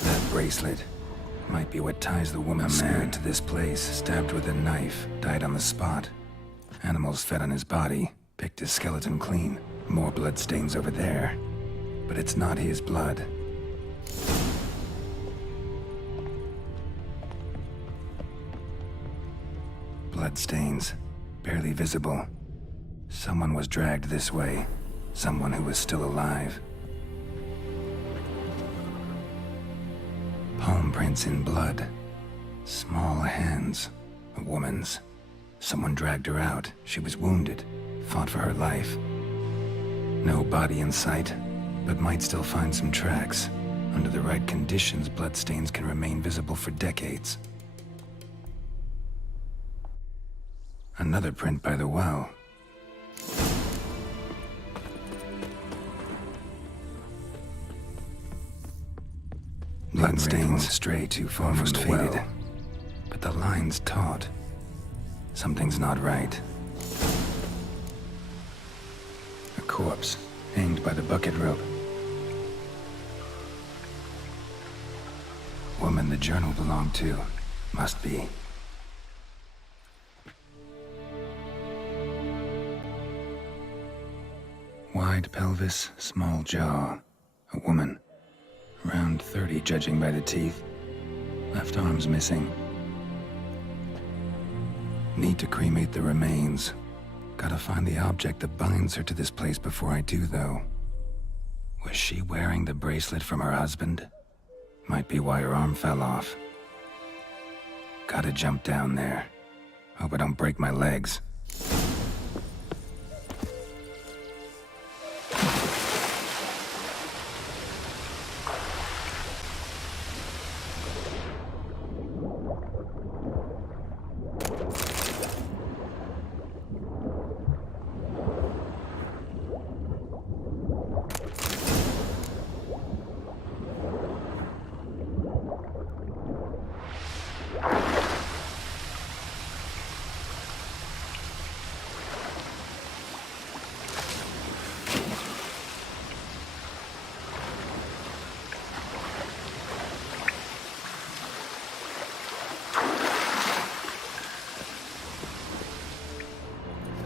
That bracelet might be what ties the woman spirit to this place. Stabbed with a knife, died on the spot. Animals fed on his body, picked his skeleton clean. More bloodstains over there. But it's not his blood. Bloodstains, barely visible. Someone was dragged this way. Someone who was still alive. Palm prints in blood. Small hands. A woman's. Someone dragged her out. She was wounded. Fought for her life. No body in sight, but might still find some tracks. Under the right conditions, bloodstains can remain visible for decades. Another print by the well. Bloodstains won't stray too far from the well, but the line's taut. Something's not right. A corpse, hanged by the bucket rope. Woman the journal belonged to. Must be. Wide pelvis, small jaw. A woman. Around 30, judging by the teeth. Left arm's missing. Need to cremate the remains. Gotta find the object that binds her to this place before I do, though. Was she wearing the bracelet from her husband? Might be why her arm fell off. Gotta jump down there. Hope I don't break my legs.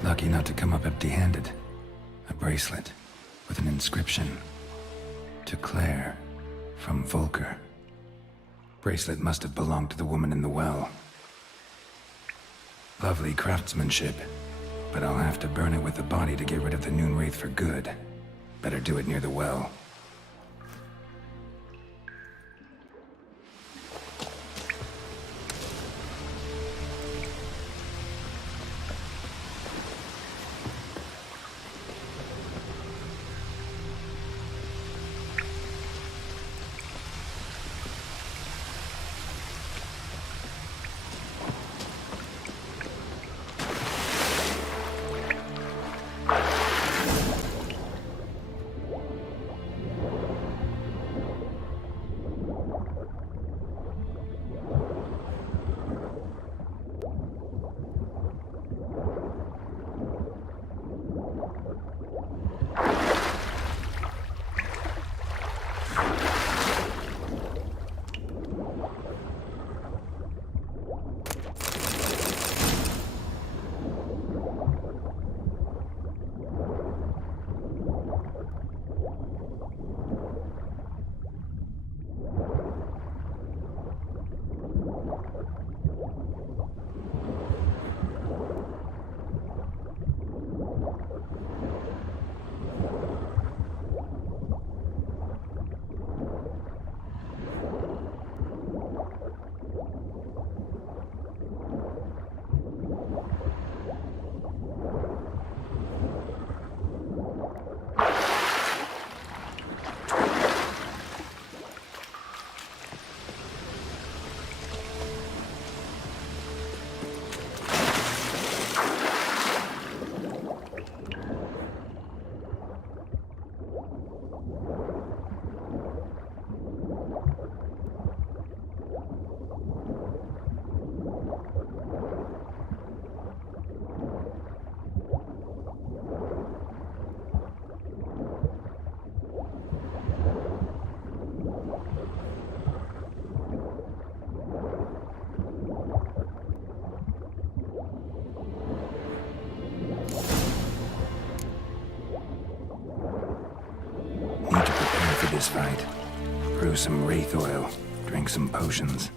Lucky not to come up empty-handed. A bracelet with an inscription. To Claire, from Volker. Bracelet must have belonged to the woman in the well. Lovely craftsmanship, but I'll have to burn it with the body to get rid of the Noonwraith for good. Better do it near the well. this fight. Brew some wraith oil, drink some potions.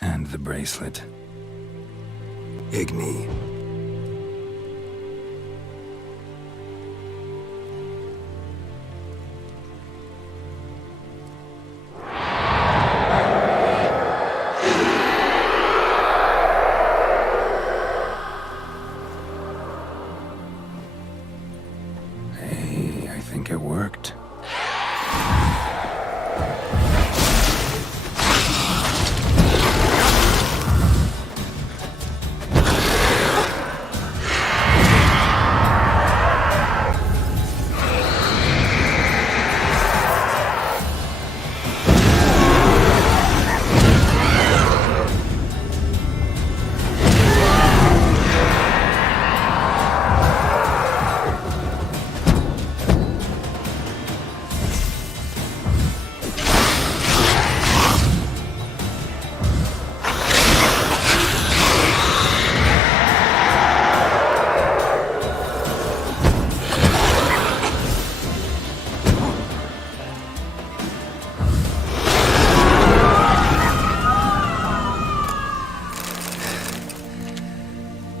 And the bracelet. Igni. Hey, I think it worked.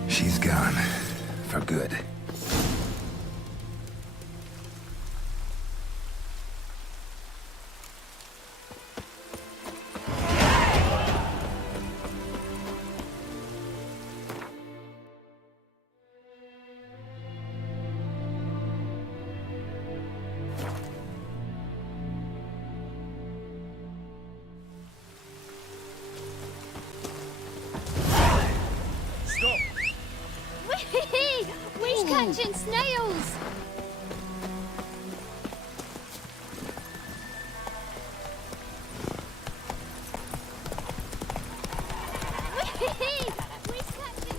She's gone. For good. Whee! We's catching snails! Whee! We's catching...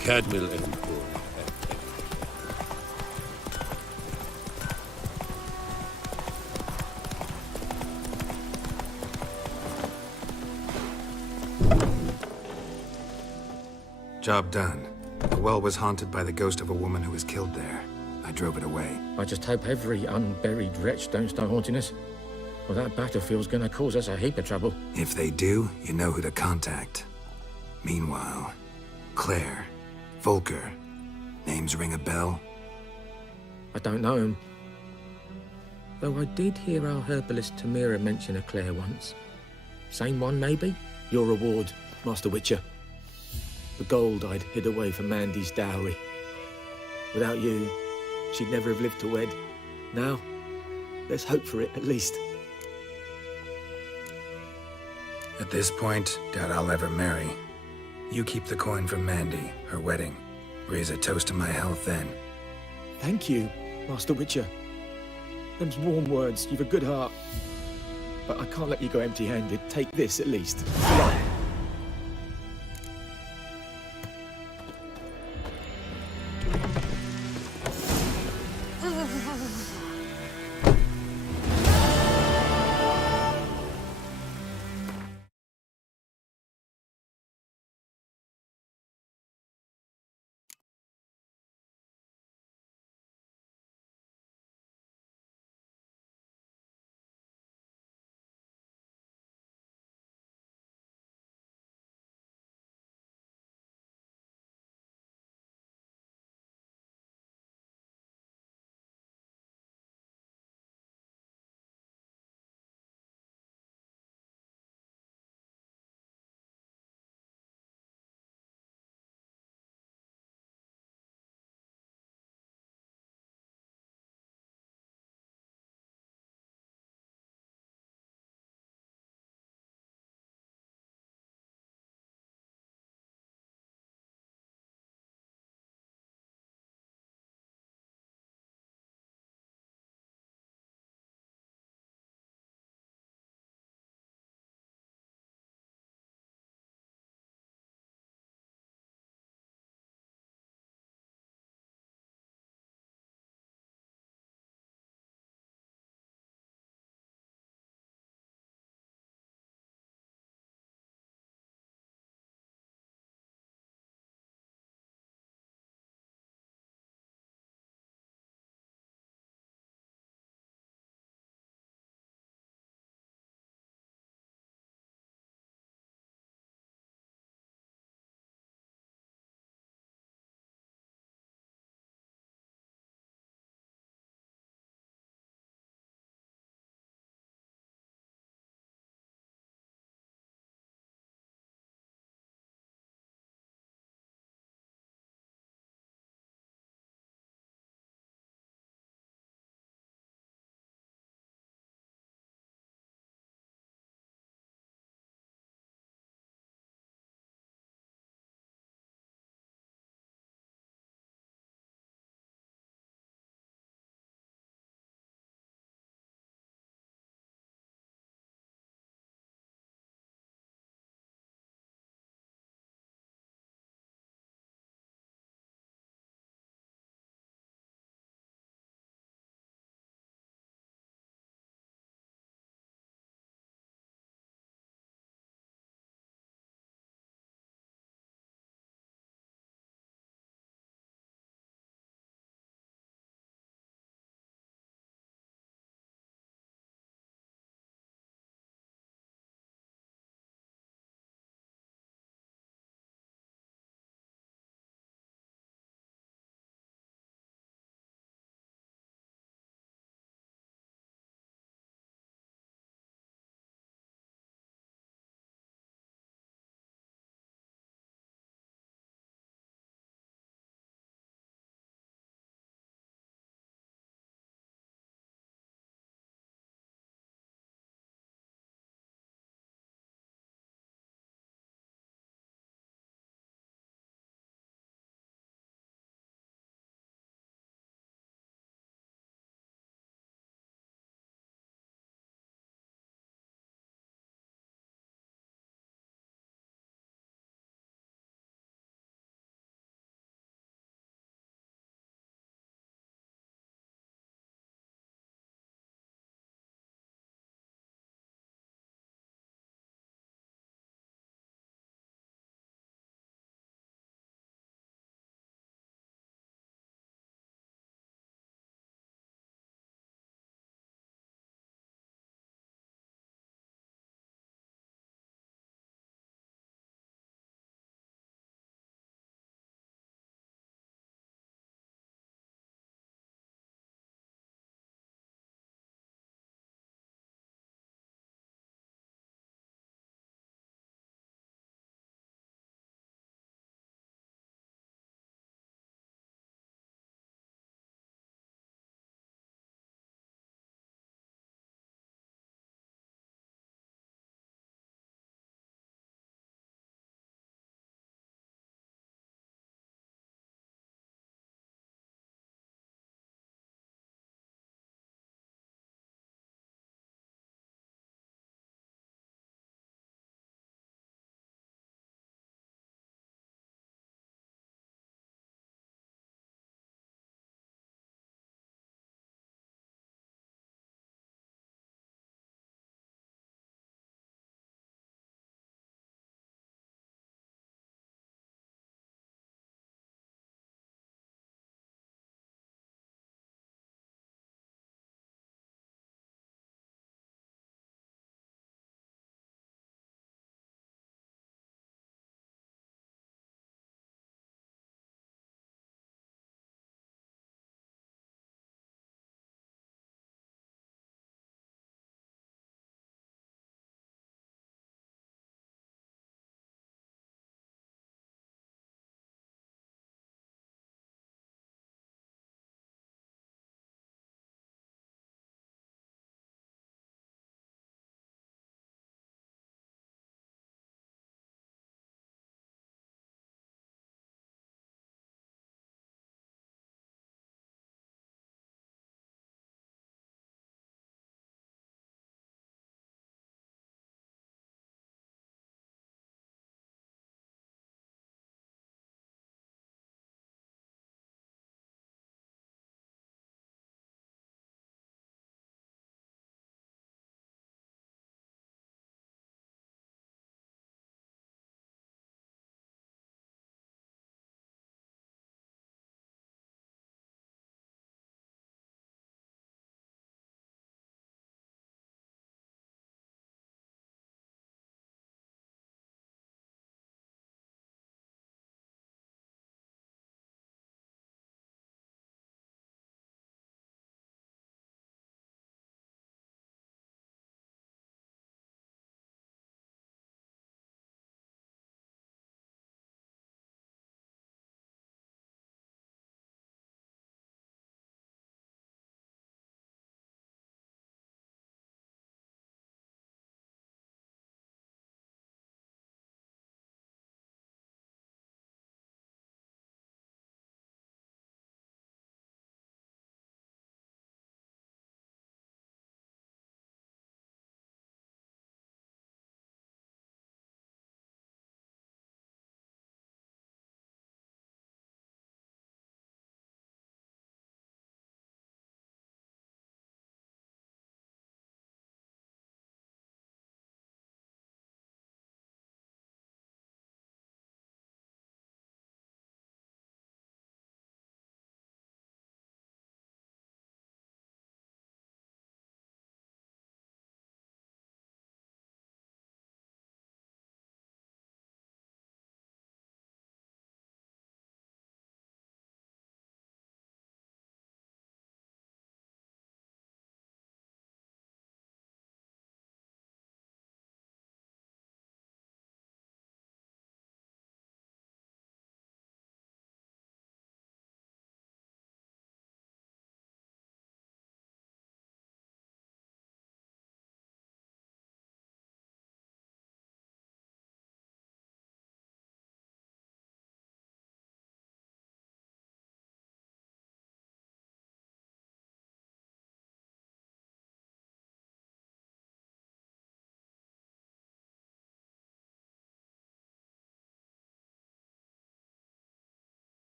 Cadmill and Bull. Job done. The well was haunted by the ghost of a woman who was killed there. I drove it away. I just hope every unburied wretch don't start haunting us. Well, that battlefield's gonna cause us a heap of trouble. If they do, you know who to contact. Meanwhile, Claire, Volker, names ring a bell? I don't know him. Though I did hear our herbalist Tamira mention a Claire once. Same one, maybe? Your reward, Master Witcher. The gold I'd hid away for Mandy's dowry. Without you, she'd never have lived to wed. Now, let's hope for it, at least. At this point, doubt I'll ever marry. You keep the coin from Mandy, her wedding. Raise a toast to my health then. Thank you, Master Witcher. Them's warm words, you've a good heart. But I can't let you go empty-handed. Take this, at least. Good luck.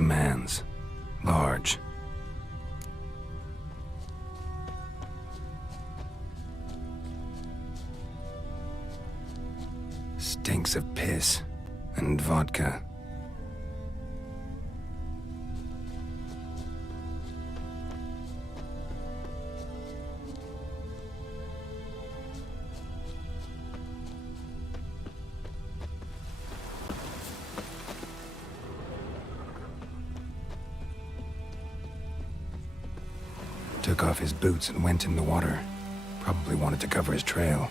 A man's. Large. Stinks of piss and vodka. Took off his boots and went in the water. Probably wanted to cover his trail.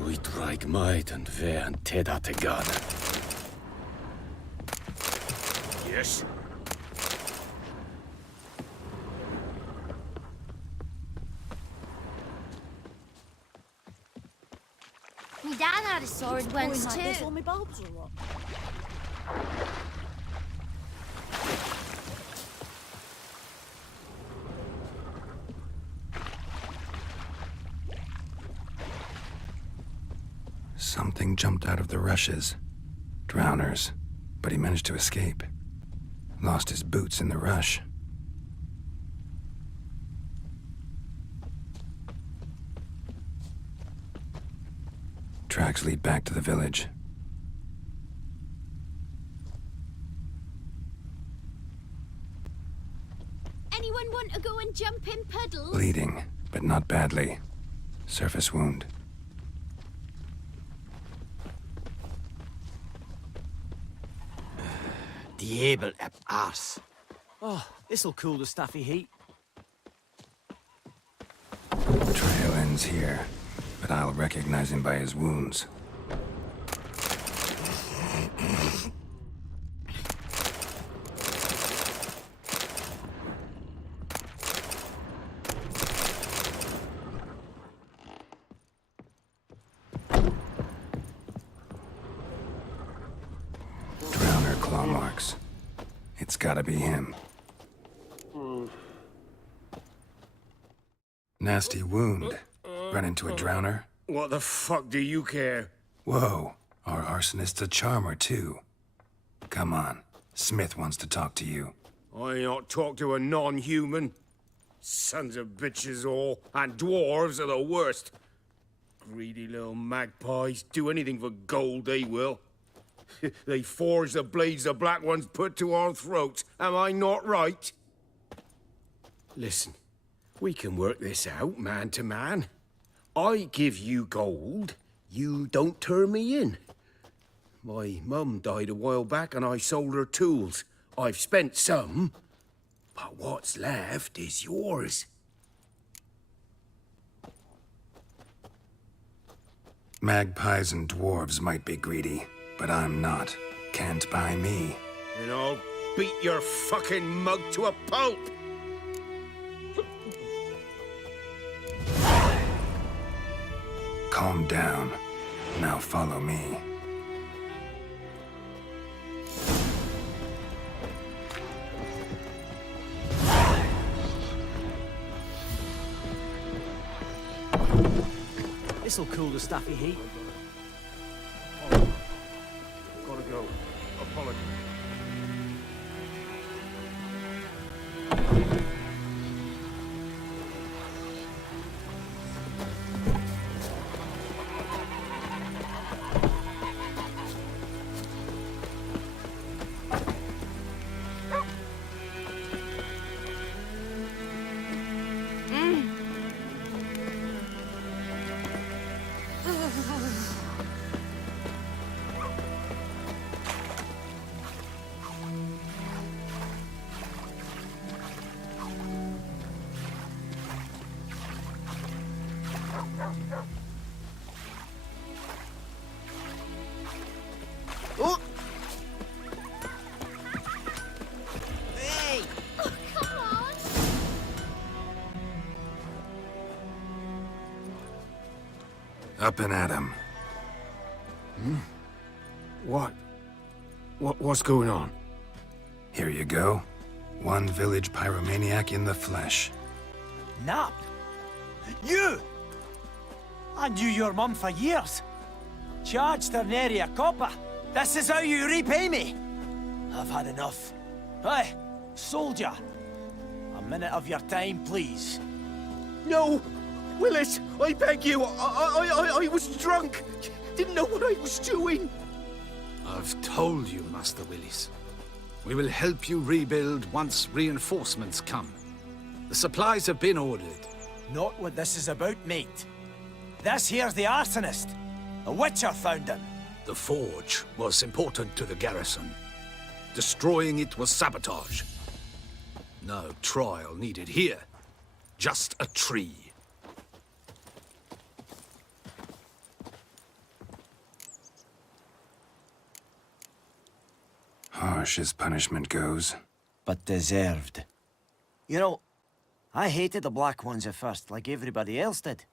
Uitreik meid and ver and teda tegada. Yes? Me dad had a sword once Like this, all too. my bulbs or what? Something jumped out of the rushes. Drowners. But he managed to escape. Lost his boots in the rush. Tracks lead back to the village. Anyone want to go and jump in puddles? Bleeding, but not badly. Surface wound. The able up arse. Oh, this'll cool the stuffy heat. The trail ends here, but I'll recognize him by his wounds. Drowner claw marks. It's gotta be him. Nasty wound. Run into a drowner? What the fuck do you care? Whoa, our arsonist's a charmer, too. Come on, Smith wants to talk to you. I not talk to a non-human. Sons of bitches all, and dwarves are the worst. Greedy little magpies, do anything for gold, they will. They forge the blades the black ones put to our throats. Am I not right? Listen, we can work this out, man to man. I give you gold, you don't turn me in. My mum died a while back and I sold her tools. I've spent some, but what's left is yours. Magpies and dwarves might be greedy, but I'm not. Can't buy me. And I'll beat your fucking mug to a pulp! Calm down. Now follow me. This'll cool the stuffy heat. Gotta go. Apologies. Up and at 'em. What's going on? Here you go. One village pyromaniac in the flesh. Nap? You! I knew your mum for years. Charged her nary a copper. This is how you repay me. I've had enough. Hey, soldier. A minute of your time, please. No! Willis, I beg you. I was drunk. Didn't know what I was doing. I've told you, Master Willis. We will help you rebuild once reinforcements come. The supplies have been ordered. Not what this is about, mate. This here's the arsonist. The Witcher found him. The forge was important to the garrison. Destroying it was sabotage. No trial needed here. Just a tree. Harsh as punishment goes. But deserved. You know, I hated the Black Ones at first, like everybody else did.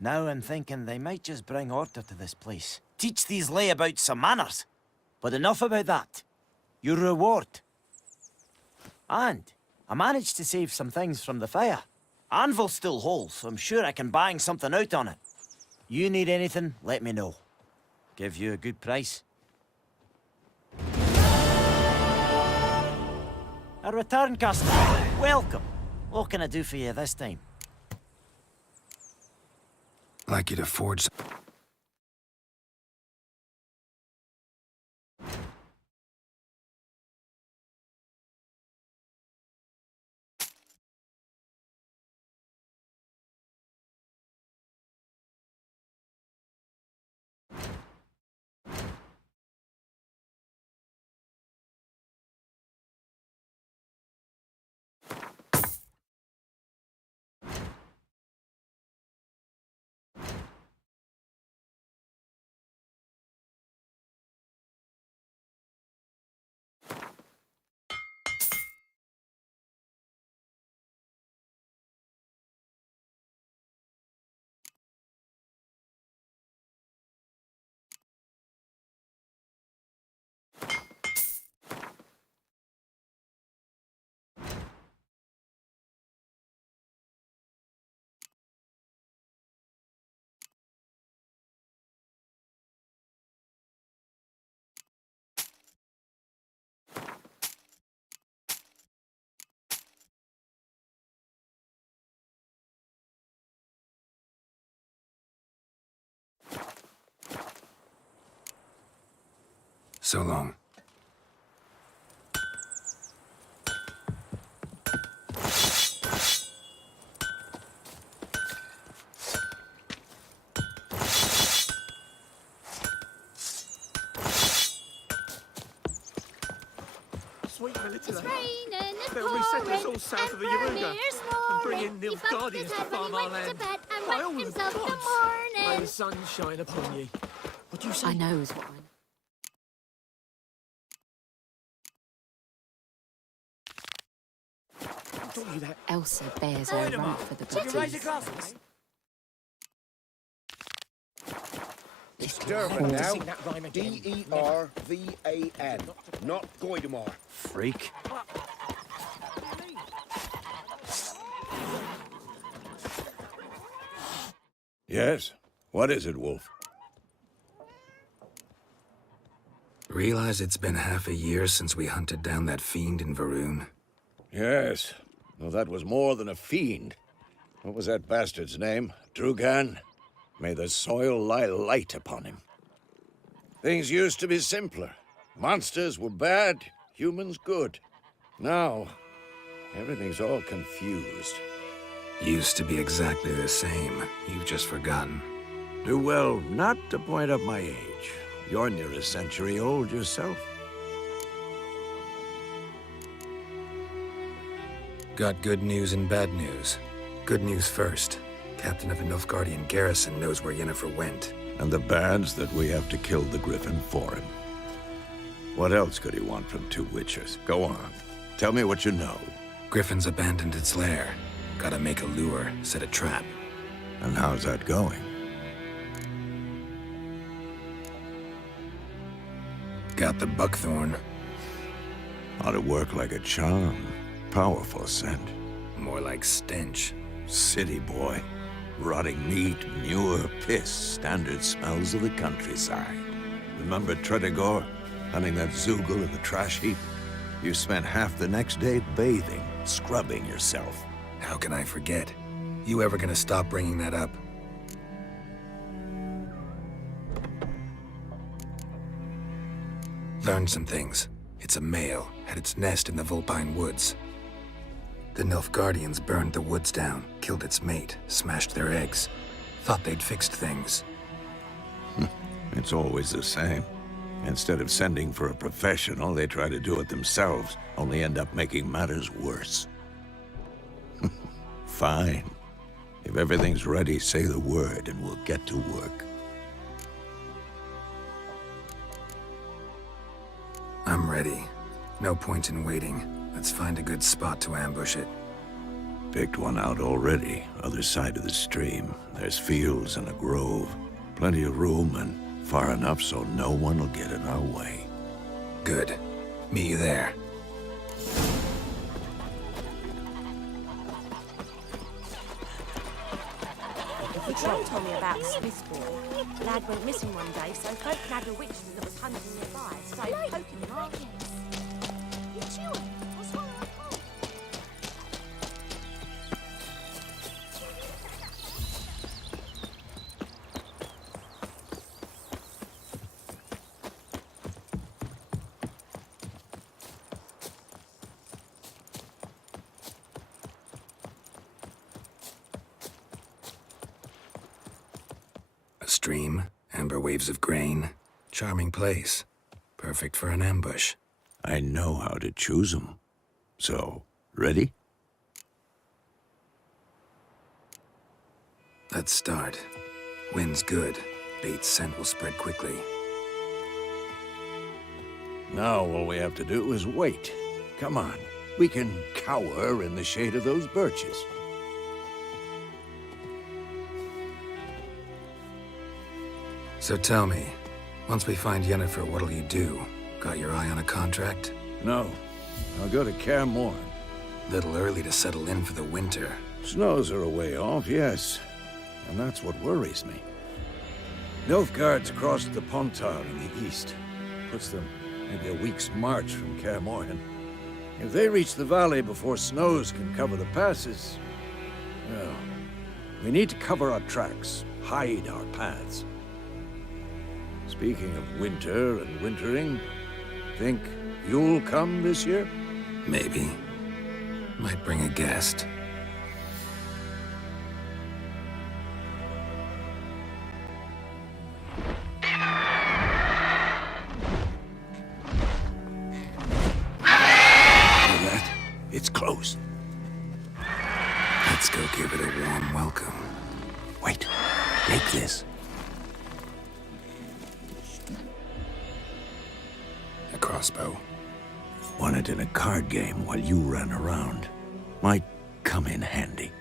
Now I'm thinking they might just bring order to this place. Teach these layabouts some manners. But enough about that. Your reward. And I managed to save some things from the fire. Anvil's still whole, so I'm sure I can bang something out on it. You need anything, let me know. Give you a good price. A return customer. Welcome. What can I do for you this time? Like you to forge. So long. Sweet Melitele. It's raining, it's They'll resettle us pouring, all south of the and Yaruga Vermeer's and bring roaring. in He Nilf bumped Guardians his to head when farm he our went to land. bed and By wet all the himself in the gods. morning. May the sun shine upon ye. What do you say? I knows what I know. I told you that. Elsa bears her rump for the Would you raise a bloodies. glass with me? It's Durban now. Sing that rhyme again. D-E-R-V-A-N, not Goidemar. Freak. Yes? What is it, Wolf? Realize it's been half a year since we hunted down that fiend in Varun? Yes. Well, that was more than a fiend. What was that bastard's name? Drugan? May the soil lie light upon him. Things used to be simpler. Monsters were bad, humans good. Now, everything's all confused. Used to be exactly the same. You've just forgotten. Do well not to point up my age. You're near a century old yourself. Got good news and bad news. Good news first. Captain of the Nilfgaardian garrison knows where Yennefer went. And the bad's that we have to kill the Griffin for him. What else could he want from two witchers? Go on. Tell me what you know. Griffin's abandoned its lair. Gotta make a lure, set a trap. And how's that going? got the buckthorn. Ought to work like a charm. Powerful scent. More like stench. City boy. Rotting meat, manure, piss. Standard smells of the countryside. Remember Tredegor? Hunting that Zoogle in the trash heap? You spent half the next day bathing, scrubbing yourself. How can I forget? You ever gonna stop bringing that up? Learned some things. It's a male, had its nest in the Vulpine Woods. The Nilfgaardians burned the woods down, killed its mate, smashed their eggs. Thought they'd fixed things. It's always the same. Instead of sending for a professional, they try to do it themselves, only end up making matters worse. Fine. If everything's ready, say the word and we'll get to work. I'm ready. No point in waiting. Let's find a good spot to ambush it. Picked one out already, other side of the stream. There's fields and a grove. Plenty of room and far enough so no one will get in our way. Good. Meet you there. The drone told me about the Smith boy. Lad went missing one day, so folk nabbed a witch that was hunting nearby, so poking him up. You chewing? What's wrong with my cold? A stream, amber waves of grain. Charming place. Perfect for an ambush. I know how to choose them. So, ready? Let's start. Wind's good. Bait's scent will spread quickly. Now all we have to do is wait. Come on. We can cower in the shade of those birches. So tell me, once we find Yennefer, what'll you do? Got your eye on a contract? No. I'll go to Kaer Morhen. Little early to settle in for the winter. Snows are a way off, yes. And that's what worries me. Nilfgaard's crossed the Pontar in the east. Puts them maybe a week's march from Kaer Morhen. If they reach the valley before snows can cover the passes, well, we need to cover our tracks, hide our paths. Speaking of winter and wintering, think you'll come this year? Maybe. Might bring a guest. It's close. Let's go give it a warm welcome. Wait, take this. A crossbow. Won it in a card game while you ran around. Might come in handy.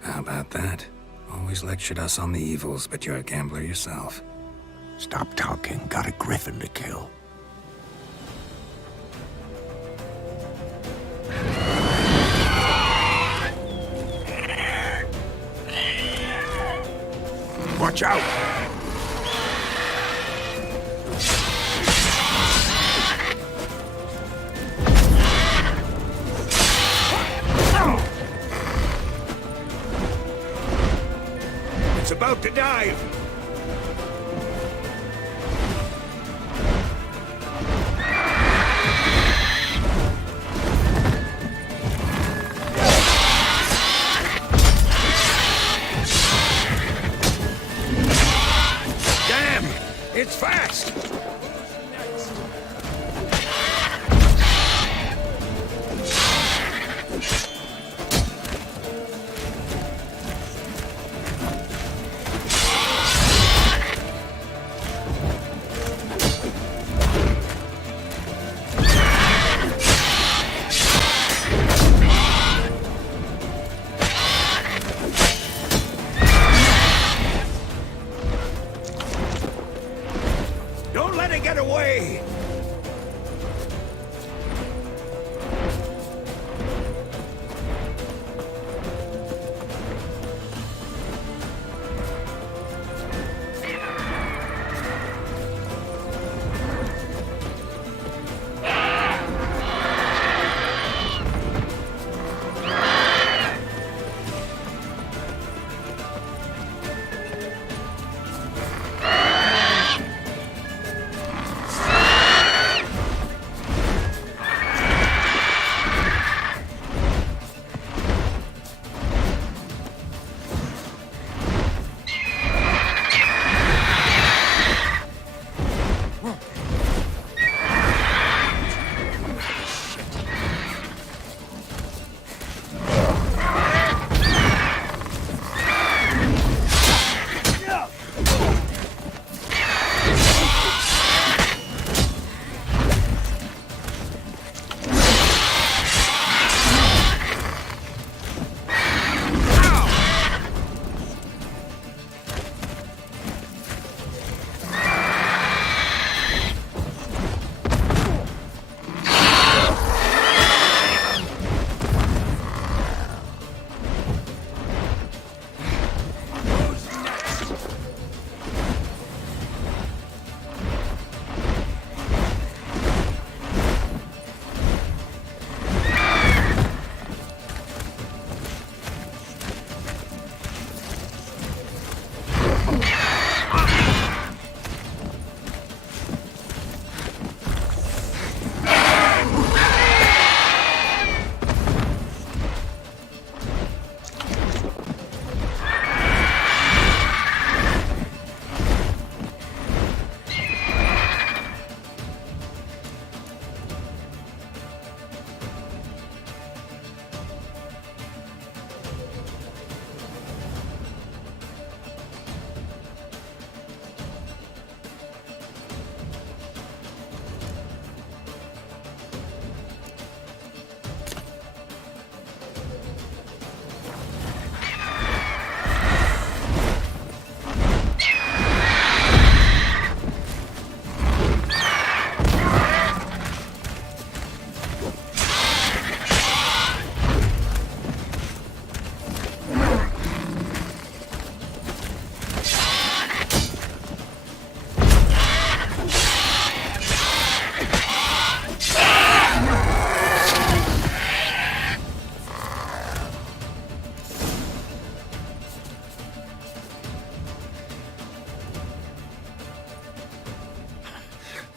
How about that? Always lectured us on the evils, but you're a gambler yourself. Stop talking. Got a griffin to kill. Watch out! It's about to dive! It's fast! away!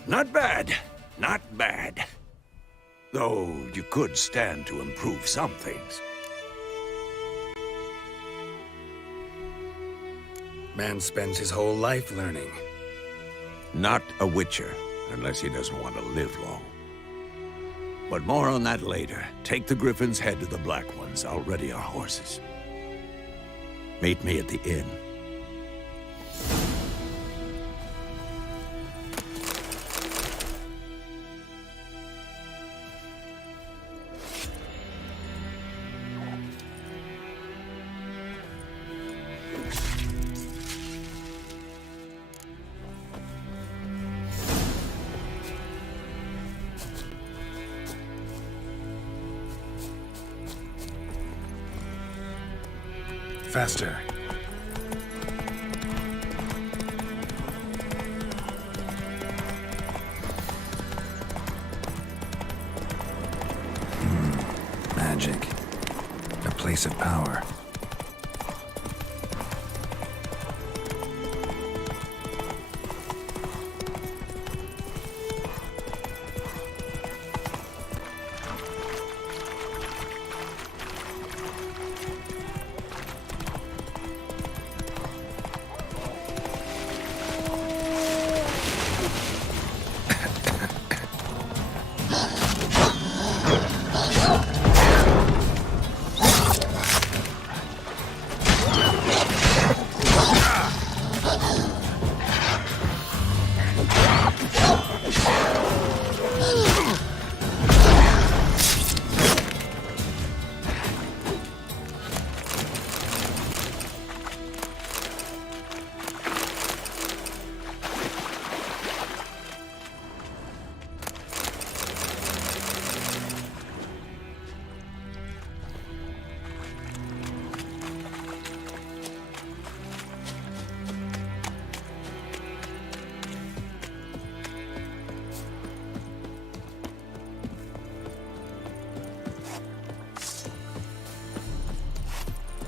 Not bad. Not bad. Though you could stand to improve some things. Man spends his whole life learning. Not a witcher, unless he doesn't want to live long. But more on that later. Take the Griffin's head to the Black Ones. I'll ready our horses. Meet me at the inn. Faster. Magic. A place of power.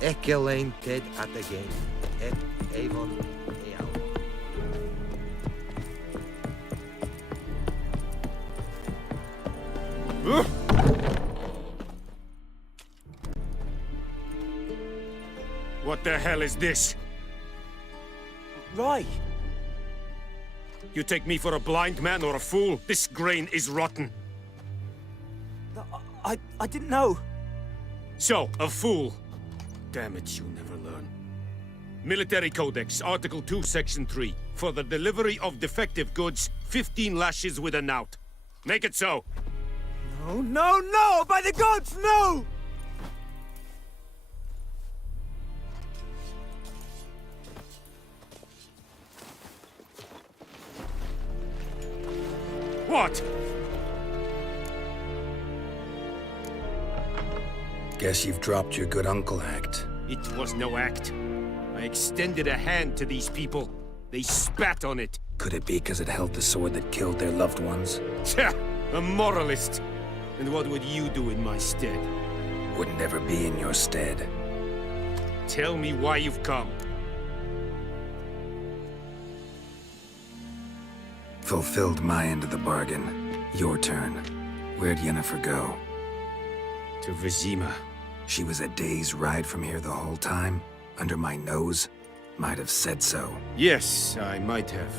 Ekelain ted at again. Et Avon Eal. What the hell is this? Right. You take me for a blind man or a fool? This grain is rotten. I didn't know. So, a fool. Damn it, you'll never learn. Military Codex, Article 2, Section 3. For the delivery of defective goods, 15 lashes with a knout. Make it so. No, no, no! By the gods, no! What? Guess you've dropped your good uncle act. It was no act. I extended a hand to these people. They spat on it. Could it be because it held the sword that killed their loved ones? Tja, a moralist. And what would you do in my stead? Would never be in your stead. Tell me why you've come. Fulfilled my end of the bargain. Your turn. Where'd Yennefer go? To Vizima. She was a day's ride from here the whole time? Under my nose? Might have said so. Yes, I might have.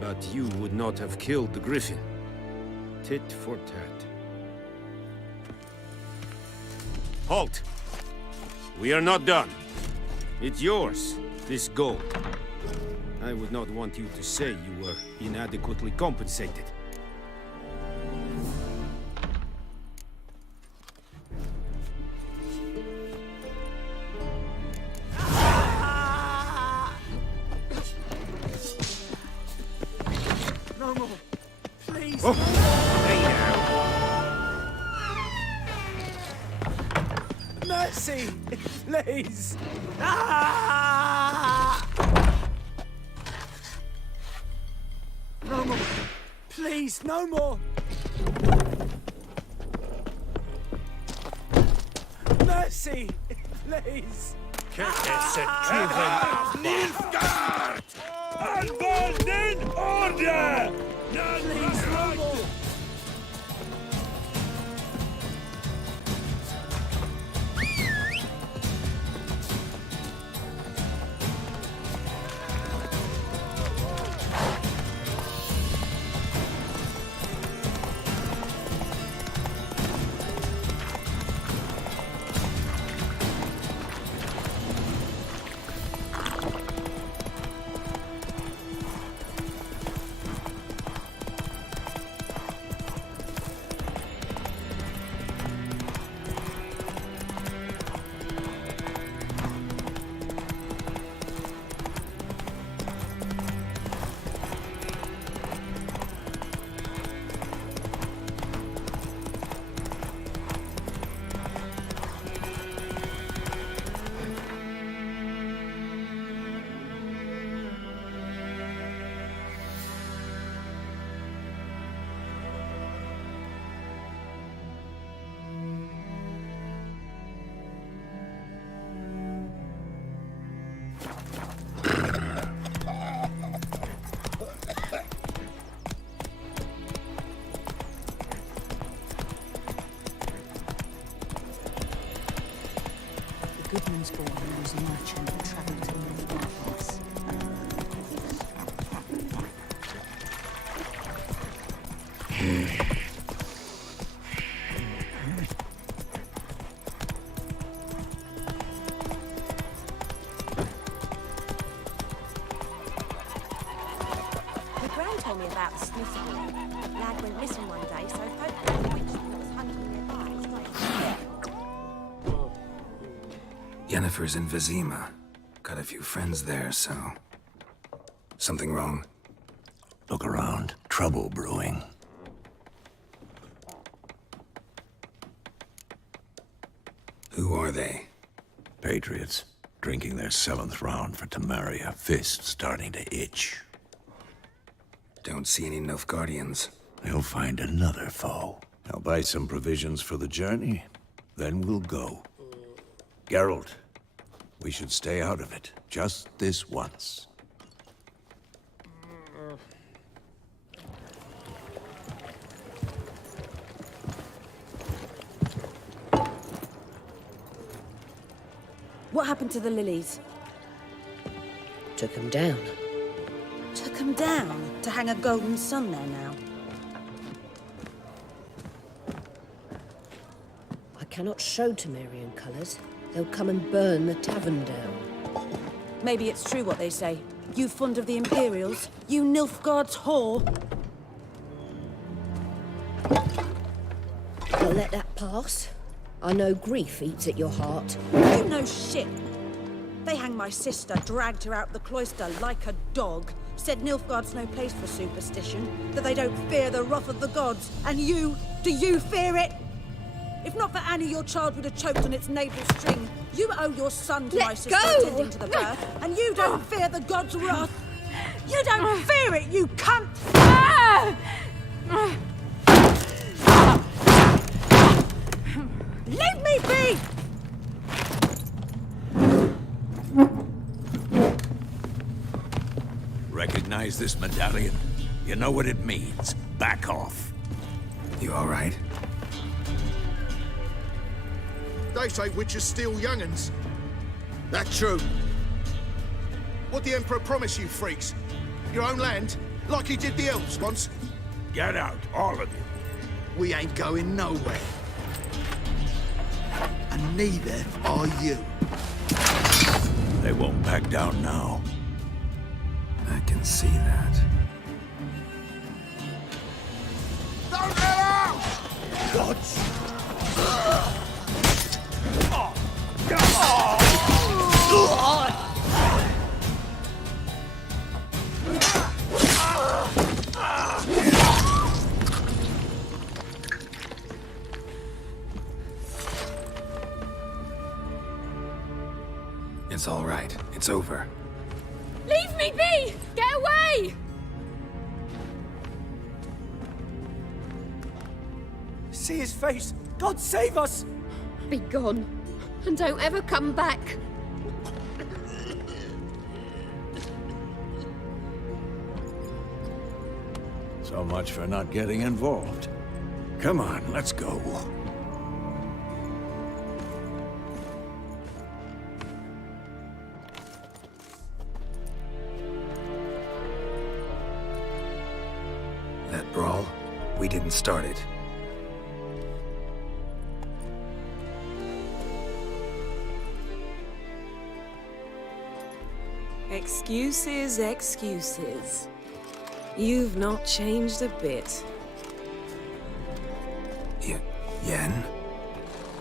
But you would not have killed the griffin. Tit for tat. Halt! We are not done. It's yours, this gold. I would not want you to say you were inadequately compensated. No more. Please. Oh, hey now. Mercy! Please! Ah! No more. Please, no more. Mercy! Please! Nilfgaard! Anvalden order! Please, no more. Goodman's boy was a merchant who travelled to North The Gran told me about the Smith's boy. Lad went missing one day, so folk found the witch that was hunting nearby. Yennefer's in Vizima. Got a few friends there, so... Something wrong? Look around. Trouble brewing. Who are they? Patriots. Drinking their 7th round for Tamaria. Fist starting to itch. Don't see any Nilfgaardians. They'll find another foe. I'll buy some provisions for the journey. Then we'll go. Geralt, We should stay out of it, just this once. What happened to the lilies? Took them down. Took them down to hang a golden sun there now. I cannot show Temerian colours. They'll come and burn the tavern down. Maybe it's true what they say. You fond of the Imperials? You Nilfgaard's whore? I'll let that pass. I know grief eats at your heart. You know shit. They hanged my sister, dragged her out the cloister like a dog, said Nilfgaard's no place for superstition, that they don't fear the wrath of the gods. And you, do you fear it? If not for Annie, your child would have choked on its navel string. You owe your son to my sister attending to the birth, and you don't fear the gods' wrath. You don't fear it, you cunt! Leave me be! Recognize this medallion? You know what it means. Back off. You all right? They say witches steal young'uns. That true? What the Emperor promise you, freaks? Your own land? Like he did the elves once? Get out, all of you. We ain't going nowhere. And neither are you. They won't back down now. I can see that. Don't let out! Gods! It's all right. It's over. Leave me be! Get away! See his face! God save us! Be gone, and don't ever come back. So much for not getting involved. Come on, let's go. That brawl, we didn't start it. Excuses, excuses. You've not changed a bit. Yen?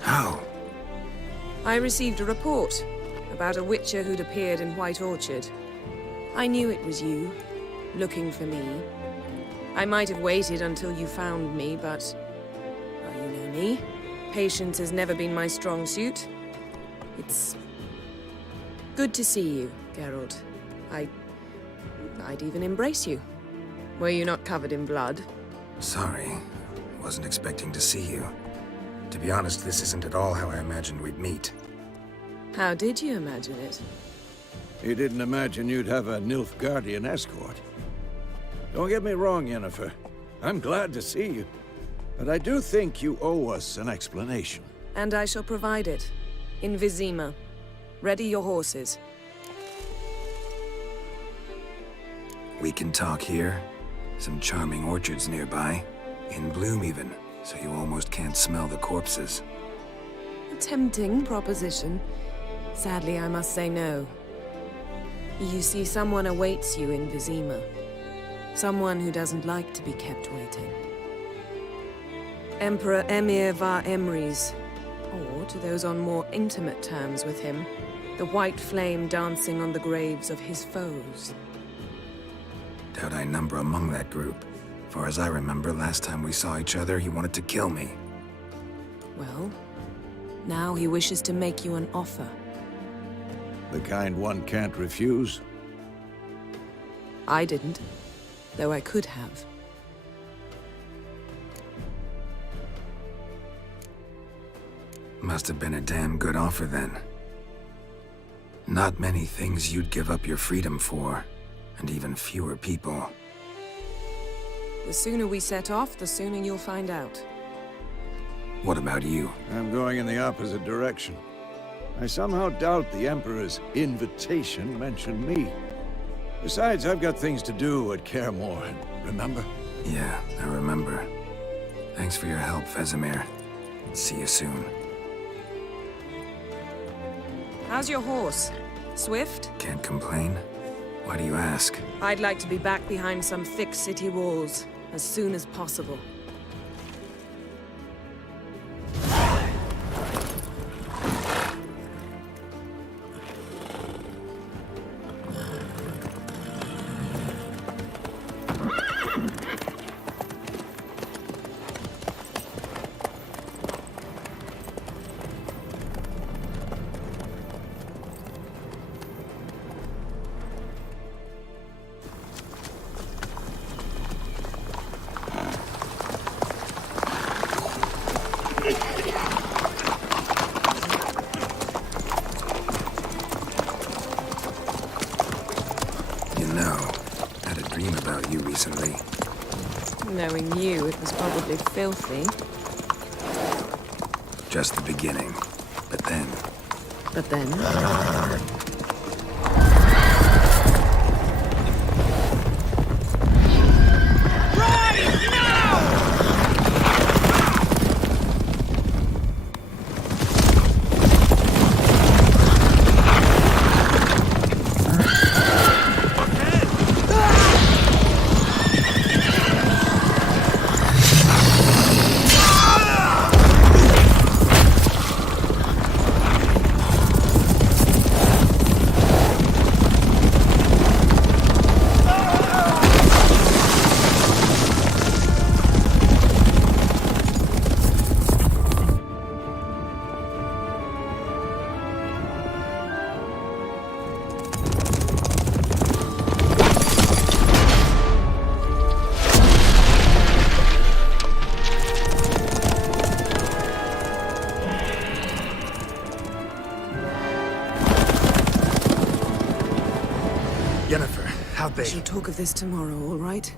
How? I received a report about a witcher who'd appeared in White Orchard. I knew it was you, looking for me. I might have waited until you found me, but... well, you know me. Patience has never been my strong suit. It's... good to see you, Geralt. I'd even embrace you. Were you not covered in blood? Sorry. Wasn't expecting to see you. To be honest, this isn't at all how I imagined we'd meet. How did you imagine it? You didn't imagine you'd have a Nilfgaardian escort. Don't get me wrong, Yennefer. I'm glad to see you. But I do think you owe us an explanation. And I shall provide it. In Vizima. Ready your horses. We can talk here. Some charming orchards nearby. In bloom even, so you almost can't smell the corpses. A tempting proposition. Sadly, I must say no. You see, someone awaits you in Vizima. Someone who doesn't like to be kept waiting. Emperor Emir var Emrys, or to those on more intimate terms with him, the white flame dancing on the graves of his foes. Doubt I number among that group. Far as I remember, last time we saw each other, he wanted to kill me. Well, now he wishes to make you an offer. The kind one can't refuse. I didn't, though I could have. Must have been a damn good offer then. Not many things you'd give up your freedom for, and even fewer people. The sooner we set off, the sooner you'll find out. What about you? I'm going in the opposite direction. I somehow doubt the Emperor's invitation mentioned me. Besides, I've got things to do at Kaer, remember? Yeah, I remember. Thanks for your help, Vesemir. See you soon. How's your horse? Swift? Can't complain. Why do you ask? I'd like to be back behind some thick city walls as soon as possible. Recently. Knowing you, it was probably filthy. Just the beginning. But then... But then? We shall talk of this tomorrow, all right?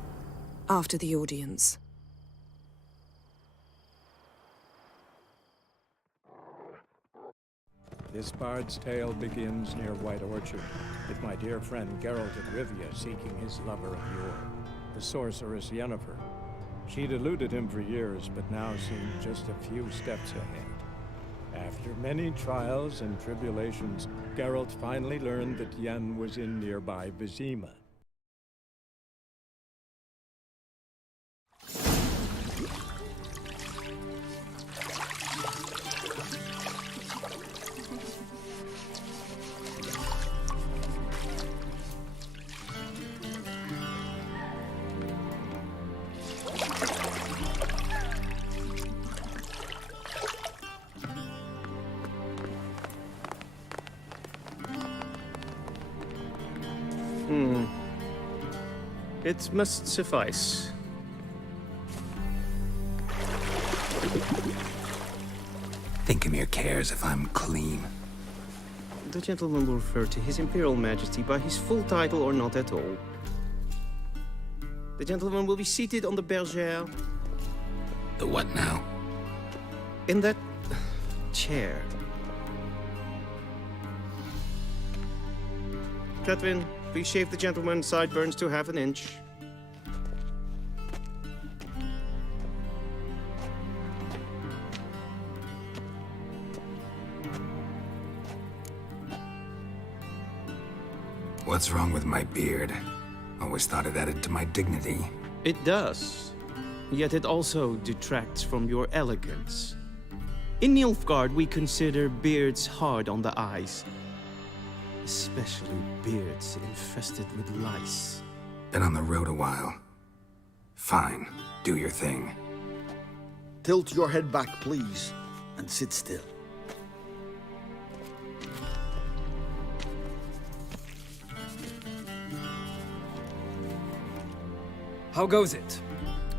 After the audience. This bard's tale begins near White Orchard, with my dear friend Geralt of Rivia seeking his lover of yore, the sorceress Yennefer. She'd eluded him for years, but now seemed just a few steps ahead. After many trials and tribulations, Geralt finally learned that Yen was in nearby Vizima. It must suffice. Thinkamir cares if I'm clean. The gentleman will refer to His Imperial Majesty by his full title or not at all. The gentleman will be seated on the bergère. The what now? In that chair. Catwin, please shave the gentleman's sideburns to half an inch. What's wrong with my beard? Always thought it added to my dignity. It does. Yet it also detracts from your elegance. In Nilfgaard, we consider beards hard on the eyes. Especially beards infested with lice. Been on the road a while. Fine, do your thing. Tilt your head back, please, and sit still. How goes it?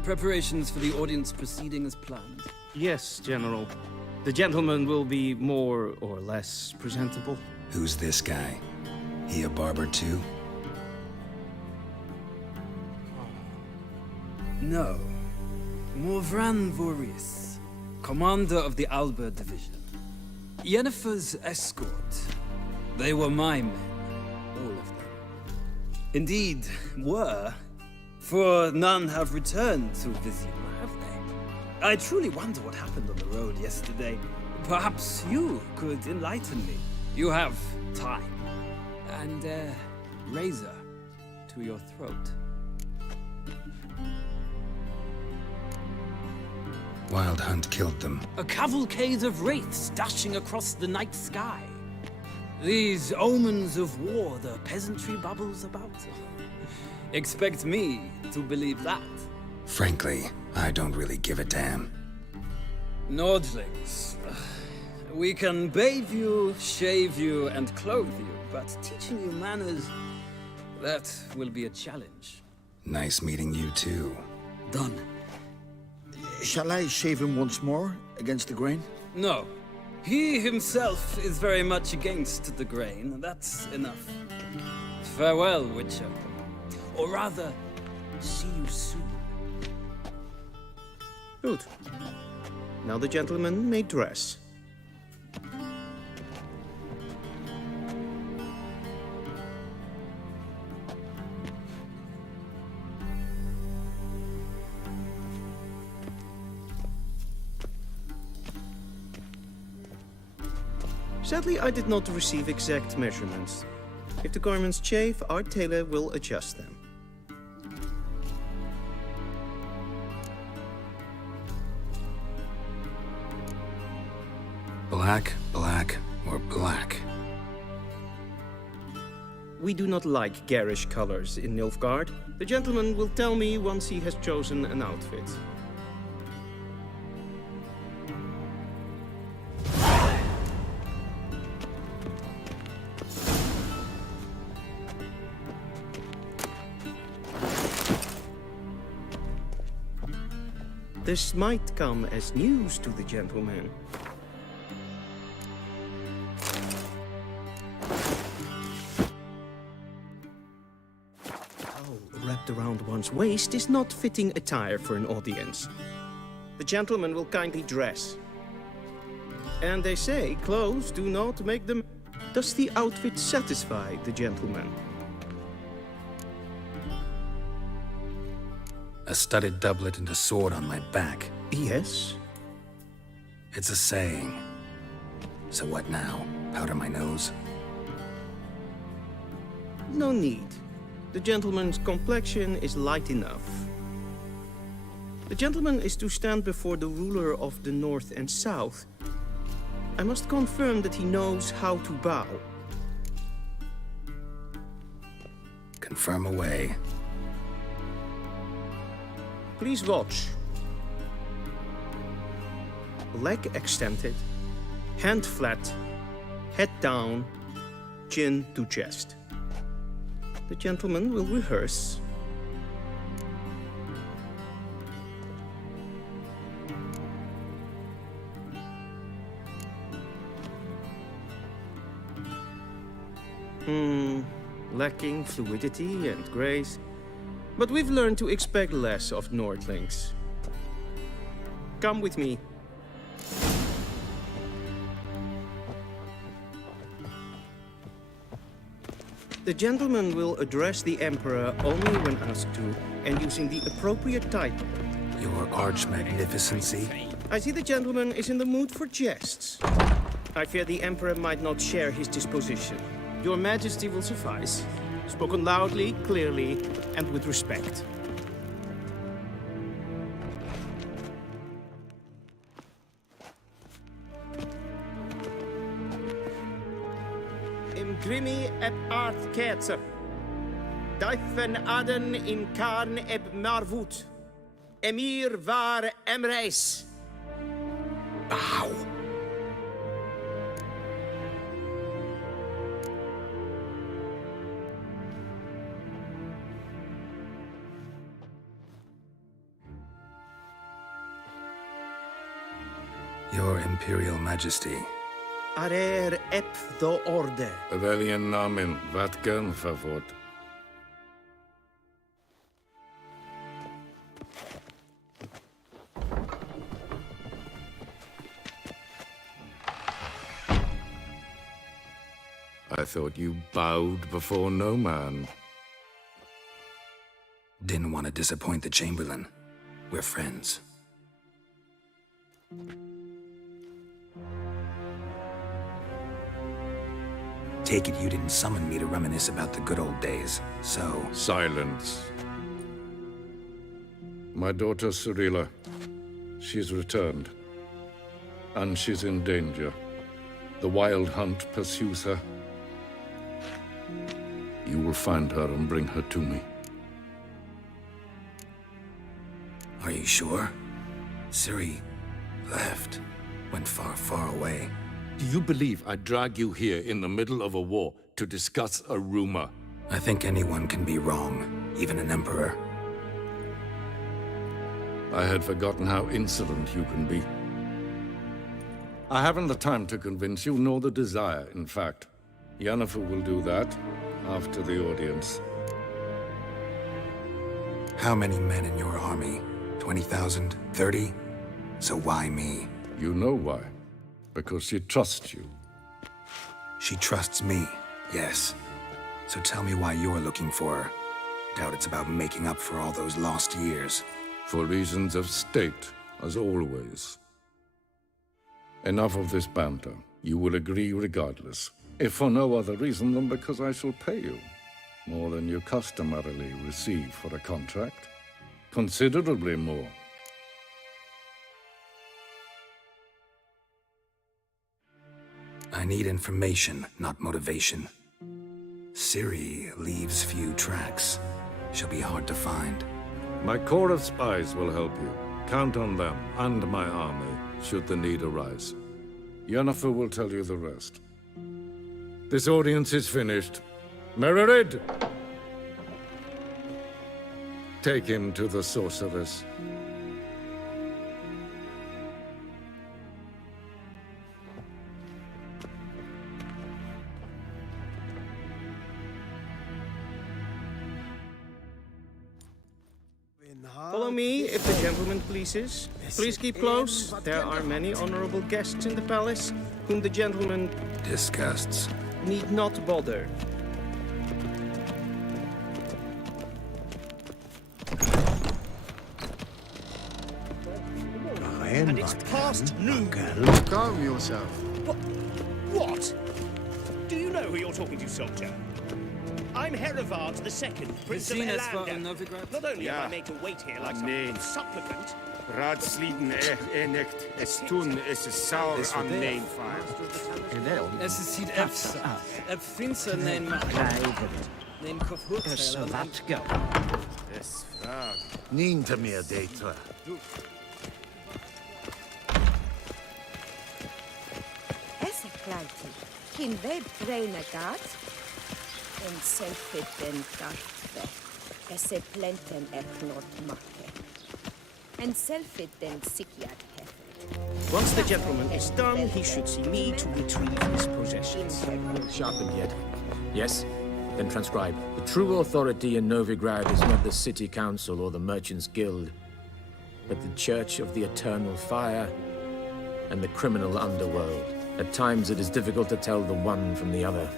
Preparations for the audience proceeding as planned? Yes, General. The gentleman will be more or less presentable. Who's this guy? He a barber too? No. Morvran Voorhis, commander of the Alba Division. Yennefer's escort. They were my men, all of them. Indeed, were. For none have returned to Vizima, have they? I truly wonder what happened on the road yesterday. Perhaps you could enlighten me. You have time. And a razor to your throat. Wild Hunt killed them. A cavalcade of wraiths dashing across the night sky. These omens of war the peasantry bubbles about. Expect me to believe that. Frankly, I don't really give a damn. Nordlings. We can bathe you, shave you, and clothe you, but teaching you manners, that will be a challenge. Nice meeting you too. Done. Shall I shave him once more, against the grain? No. He himself is very much against the grain. That's enough. Farewell, Witcher. Or rather, see you soon. Good. Now the gentleman may dress. Sadly, I did not receive exact measurements. If the garments chafe, our tailor will adjust them. Black, black, or black? We do not like garish colors in Nilfgaard. The gentleman will tell me once he has chosen an outfit. This might come as news to the gentleman. Wrapped around one's waist is not fitting attire for an audience. The gentleman will kindly dress. And they say clothes do not make them... Does the outfit satisfy the gentleman? A studded doublet and a sword on my back. Yes. It's a saying. So what now? Powder my nose? No need. The gentleman's complexion is light enough. The gentleman is to stand before the ruler of the North and South. I must confirm that he knows how to bow. Confirm away. Please watch. Leg extended, hand flat, head down, chin to chest. The gentleman will rehearse. Lacking fluidity and grace. But we've learned to expect less of Nordlings. Come with me. The gentleman will address the Emperor only when asked to, and using the appropriate title. Your Arch-Magnificency? I see the gentleman is in the mood for jests. I fear the Emperor might not share his disposition. Your Majesty will suffice. Spoken loudly, clearly, and with respect. Im grimi eb art ketzer. Daifen aden in karn eb marvut. Emir var emreis. Bow. Your Imperial Majesty, Arer ep do orde. Welchen Namen? Wat gern verwort? I thought you bowed before no man. Didn't want to disappoint the Chamberlain. We're friends. Take it you didn't summon me to reminisce about the good old days, so... Silence. My daughter Cyrilla, she's returned. And she's in danger. The Wild Hunt pursues her. You will find her and bring her to me. Are you sure? Ciri left. Went far, far away. Do you believe I'd drag you here in the middle of a war to discuss a rumor? I think anyone can be wrong, even an emperor. I had forgotten how insolent you can be. I haven't the time to convince you, nor the desire, in fact. Yennefer will do that after the audience. How many men in your army? 20,000? 30? So why me? You know why. Because she trusts you. She trusts me, yes. So tell me why you're looking for her. Doubt it's about making up for all those lost years. For reasons of state, as always. Enough of this banter. You will agree regardless. If for no other reason than because I shall pay you. More than you customarily receive for a contract. Considerably more. I need information, not motivation. Ciri leaves few tracks. She'll be hard to find. My corps of spies will help you. Count on them and my army, should the need arise. Yennefer will tell you the rest. This audience is finished. Mererid! Take him to the sorceress. Follow me, if the gentleman pleases. Please keep close. There are many honorable guests in the palace, whom the gentleman disgusts. Need not bother. And it's past noon. Calm yourself. What? Do you know who you're talking to, soldier? I'm Herivard II, Prince of Elander. Not only am I made to wait here like some supplicant... Raadsleden echt es tun, es is sauer aan neen vaar. Es is hier finster neen maar. Neen kofhoed. So that go. Es vraag. Niente meer detra. Esse kleiti. Kin web trainer gat. En selfit den gartve. Esse plenten eknot make. And selfit then Sikyat hefet. Once the gentleman is done, he should see me to retrieve his possessions. Sharpened yet? Yes? Then transcribe. The true authority in Novigrad is not the city council or the merchants' guild, but the Church of the Eternal Fire and the criminal underworld. At times it is difficult to tell the one from the other.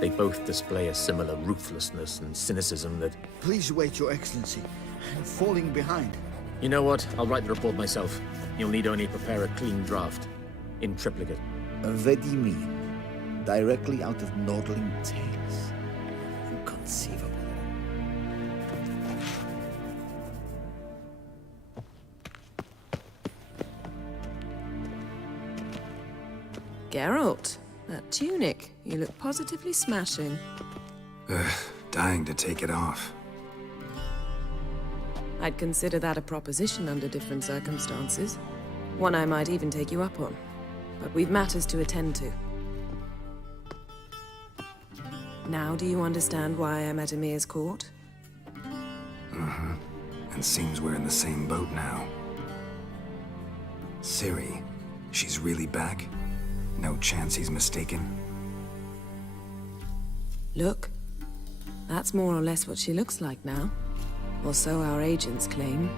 They both display a similar ruthlessness and cynicism that... Please wait, Your Excellency. I'm falling behind. You know what? I'll write the report myself. You'll need only prepare a clean draft. In triplicate. Vedimi. Directly out of Nordling tales. Inconceivable. Geralt, that tunic. You look positively smashing. Dying to take it off. I'd consider that a proposition under different circumstances. One I might even take you up on. But we've matters to attend to. Now do you understand why I'm at Emir's court? Mm-hmm. And seems we're in the same boat now. Ciri, she's really back? No chance he's mistaken. Look. That's more or less what she looks like now. Or so our agents claim.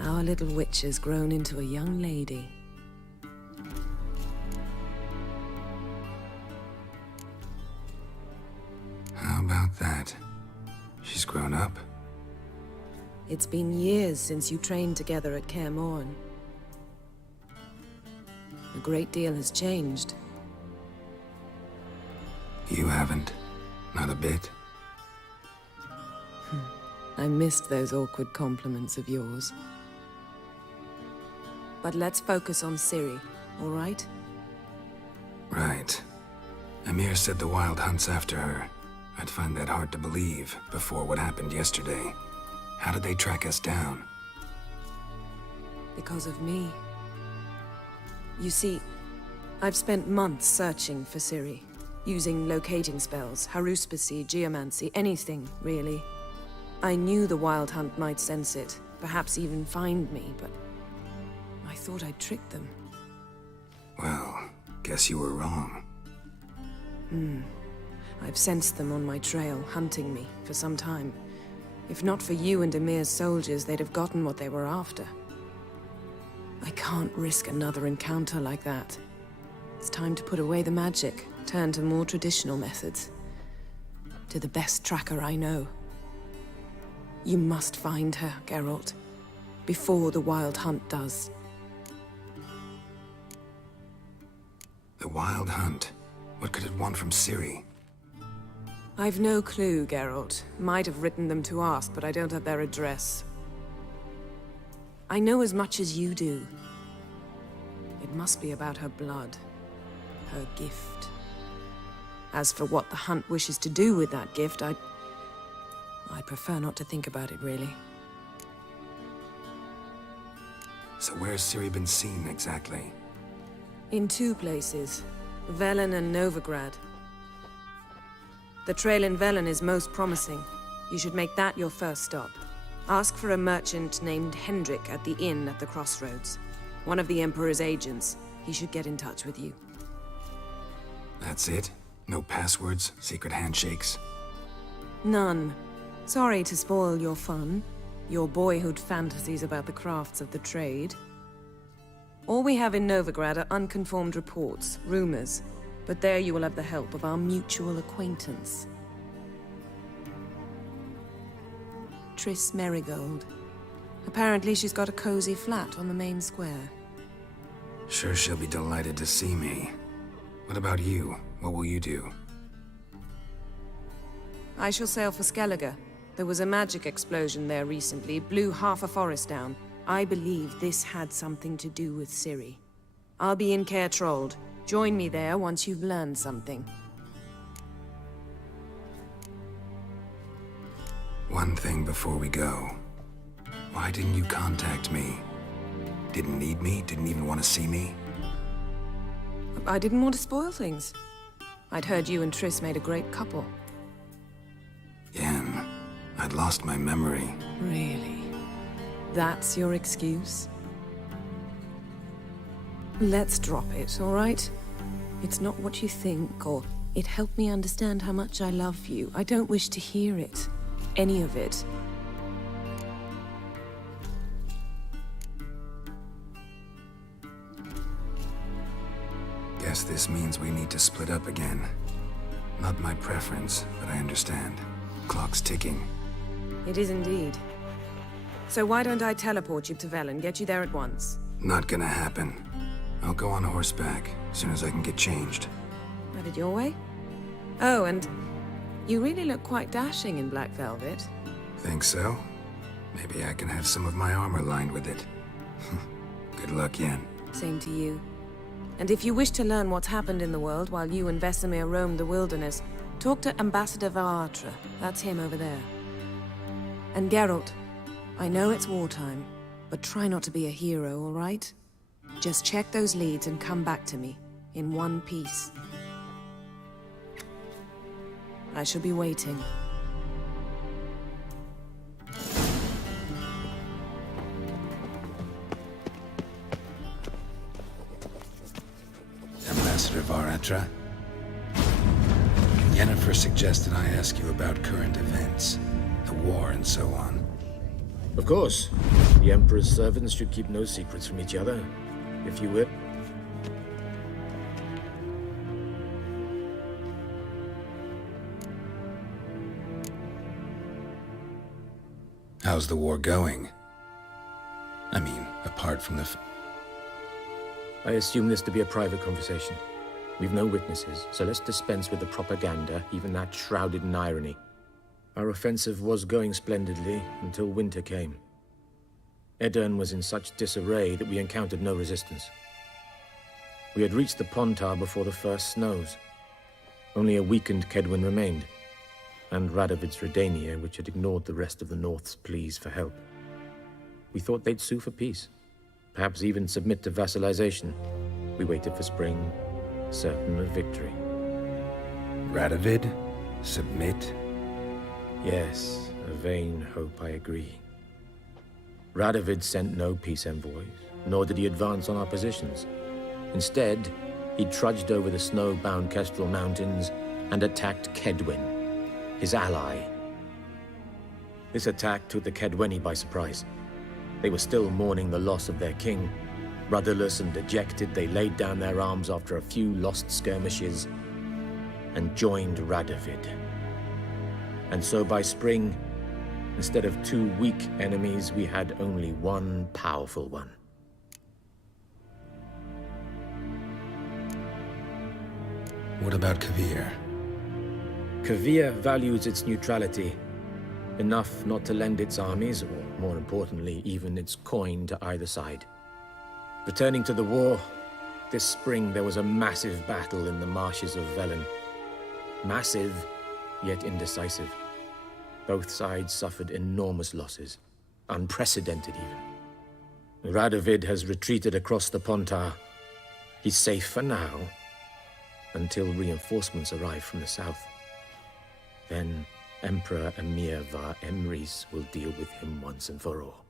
Our little witch has grown into a young lady. How about that? She's grown up. It's been years since you trained together at Kaer Morhen. A great deal has changed. You haven't. Not a bit. I missed those awkward compliments of yours. But let's focus on Ciri, all right? Right. Amir said the Wild Hunt's after her. I'd find that hard to believe before what happened yesterday. How did they track us down? Because of me. You see, I've spent months searching for Ciri, using locating spells, haruspicy, geomancy, anything, really. I knew the Wild Hunt might sense it, perhaps even find me, but I thought I'd tricked them. Well, guess you were wrong. I've sensed them on my trail, hunting me, for some time. If not for you and Amir's soldiers, they'd have gotten what they were after. I can't risk another encounter like that. It's time to put away the magic, turn to more traditional methods. To the best tracker I know. You must find her, Geralt. Before the Wild Hunt does. The Wild Hunt? What could it want from Ciri? I've no clue, Geralt. Might have written them to ask, but I don't have their address. I know as much as you do. It must be about her blood. Her gift. As for what the Hunt wishes to do with that gift, I'd prefer not to think about it, really. So where's Ciri been seen, exactly? In two places. Velen and Novigrad. The trail in Velen is most promising. You should make that your first stop. Ask for a merchant named Hendrik at the inn at the crossroads. One of the Emperor's agents. He should get in touch with you. That's it? No passwords, secret handshakes? None. Sorry to spoil your fun. Your boyhood fantasies about the crafts of the trade. All we have in Novigrad are unconfirmed reports, rumors. But there you will have the help of our mutual acquaintance. Triss Merigold. Apparently she's got a cozy flat on the main square. Sure she'll be delighted to see me. What about you? What will you do? I shall sail for Skellige. There was a magic explosion there recently, blew half a forest down. I believe this had something to do with Ciri. I'll be in Caer Trold. Join me there once you've learned something. One thing before we go. Why didn't you contact me? Didn't need me? Didn't even want to see me? I didn't want to spoil things. I'd heard you and Triss made a great couple. Yen, I'd lost my memory. Really? That's your excuse? Let's drop it, all right? It's not what you think, or it helped me understand how much I love you. I don't wish to hear it. Any of it. Guess this means we need to split up again. Not my preference, but I understand. Clock's ticking. It is indeed. So why don't I teleport you to Velen, get you there at once? Not gonna happen. I'll go on horseback, as soon as I can get changed. Have it your way? Oh, and you really look quite dashing in black velvet. Think so? Maybe I can have some of my armor lined with it. Good luck, Yen. Same to you. And if you wish to learn what's happened in the world while you and Vesemir roamed the wilderness, talk to Ambassador Varatra. That's him over there. And Geralt, I know it's wartime, but try not to be a hero, all right? Just check those leads and come back to me, in one piece. I shall be waiting. etc. Yennefer suggested I ask you about current events, the war and so on. Of course. The Emperor's servants should keep no secrets from each other, if you will. How's the war going? I mean, apart from the... I assume this to be a private conversation. We've no witnesses, so let's dispense with the propaganda, even that shrouded in irony. Our offensive was going splendidly until winter came. Edirn was in such disarray that we encountered no resistance. We had reached the Pontar before the first snows. Only a weakened Kedwin remained, and Radovid's Redania, which had ignored the rest of the North's pleas for help. We thought they'd sue for peace, perhaps even submit to vassalization. We waited for spring, certain of victory. Radovid? Submit? Yes, a vain hope, I agree. Radovid sent no peace envoys, nor did he advance on our positions. Instead, he trudged over the snow-bound Kestrel Mountains and attacked Kedwin, his ally. This attack took the Kedweni by surprise. They were still mourning the loss of their king. Rudderless and dejected, they laid down their arms after a few lost skirmishes and joined Radovid. And so by spring, instead of 2 weak enemies, we had only one powerful one. What about Kavir? Kavir values its neutrality, enough not to lend its armies, or more importantly, even its coin to either side. Returning to the war, this spring there was a massive battle in the marshes of Velen. Massive, yet indecisive. Both sides suffered enormous losses, unprecedented even. Radovid has retreated across the Pontar. He's safe for now, until reinforcements arrive from the south. Then Emperor Emir var Emrys will deal with him once and for all.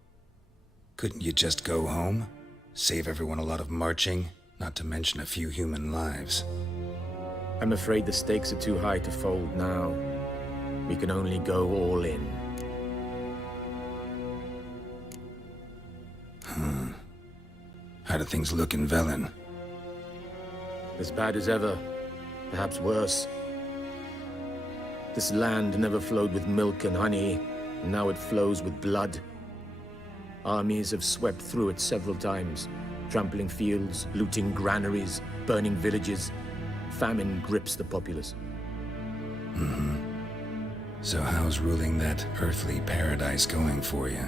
Couldn't you just go home? Save everyone a lot of marching, not to mention a few human lives. I'm afraid the stakes are too high to fold now. We can only go all in. How do things look in Velen? As bad as ever, perhaps worse. This land never flowed with milk and honey, and now it flows with blood. Armies have swept through it several times, trampling fields, looting granaries, burning villages. Famine grips the populace. So how's ruling that earthly paradise going for you?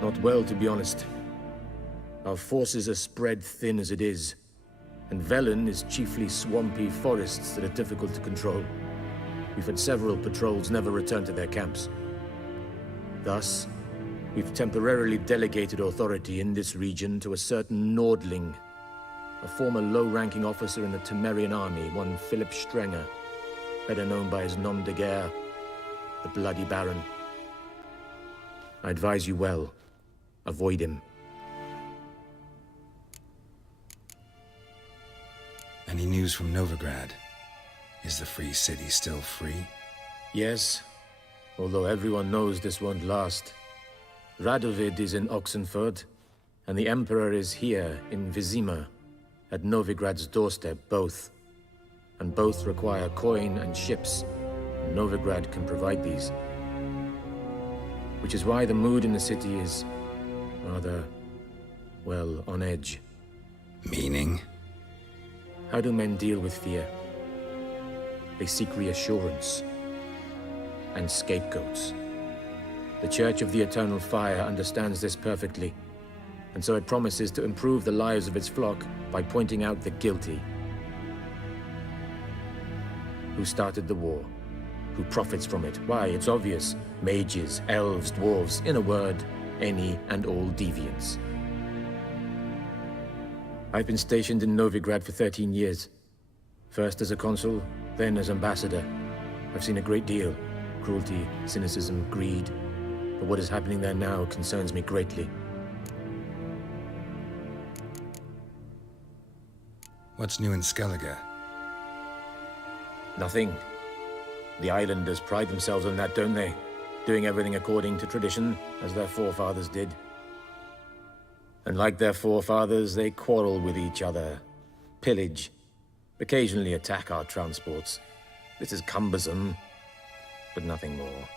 Not well, to be honest. Our forces are spread thin as it is, and Velen is chiefly swampy forests that are difficult to control. We've had several patrols never return to their camps. Thus, we've temporarily delegated authority in this region to a certain Nordling, a former low-ranking officer in the Temerian army, one Philip Strenger, better known by his nom de guerre, the Bloody Baron. I advise you well. Avoid him. Any news from Novigrad? Is the free city still free? Yes, although everyone knows this won't last. Radovid is in Oxenford, and the Emperor is here in Vizima, at Novigrad's doorstep, both. And both require coin and ships. Novigrad can provide these. Which is why the mood in the city is rather, well, on edge. Meaning? How do men deal with fear? They seek reassurance and scapegoats. The Church of the Eternal Fire understands this perfectly, and so it promises to improve the lives of its flock by pointing out the guilty. Who started the war? Who profits from it? Why, it's obvious. Mages, elves, dwarves, in a word, any and all deviants. I've been stationed in Novigrad for 13 years. First as a consul, then as ambassador. I've seen a great deal. Cruelty, cynicism, greed. But what is happening there now concerns me greatly. What's new in Skellige? Nothing. The islanders pride themselves on that, don't they? Doing everything according to tradition, as their forefathers did. And like their forefathers, they quarrel with each other, pillage, occasionally attack our transports. This is cumbersome, but nothing more.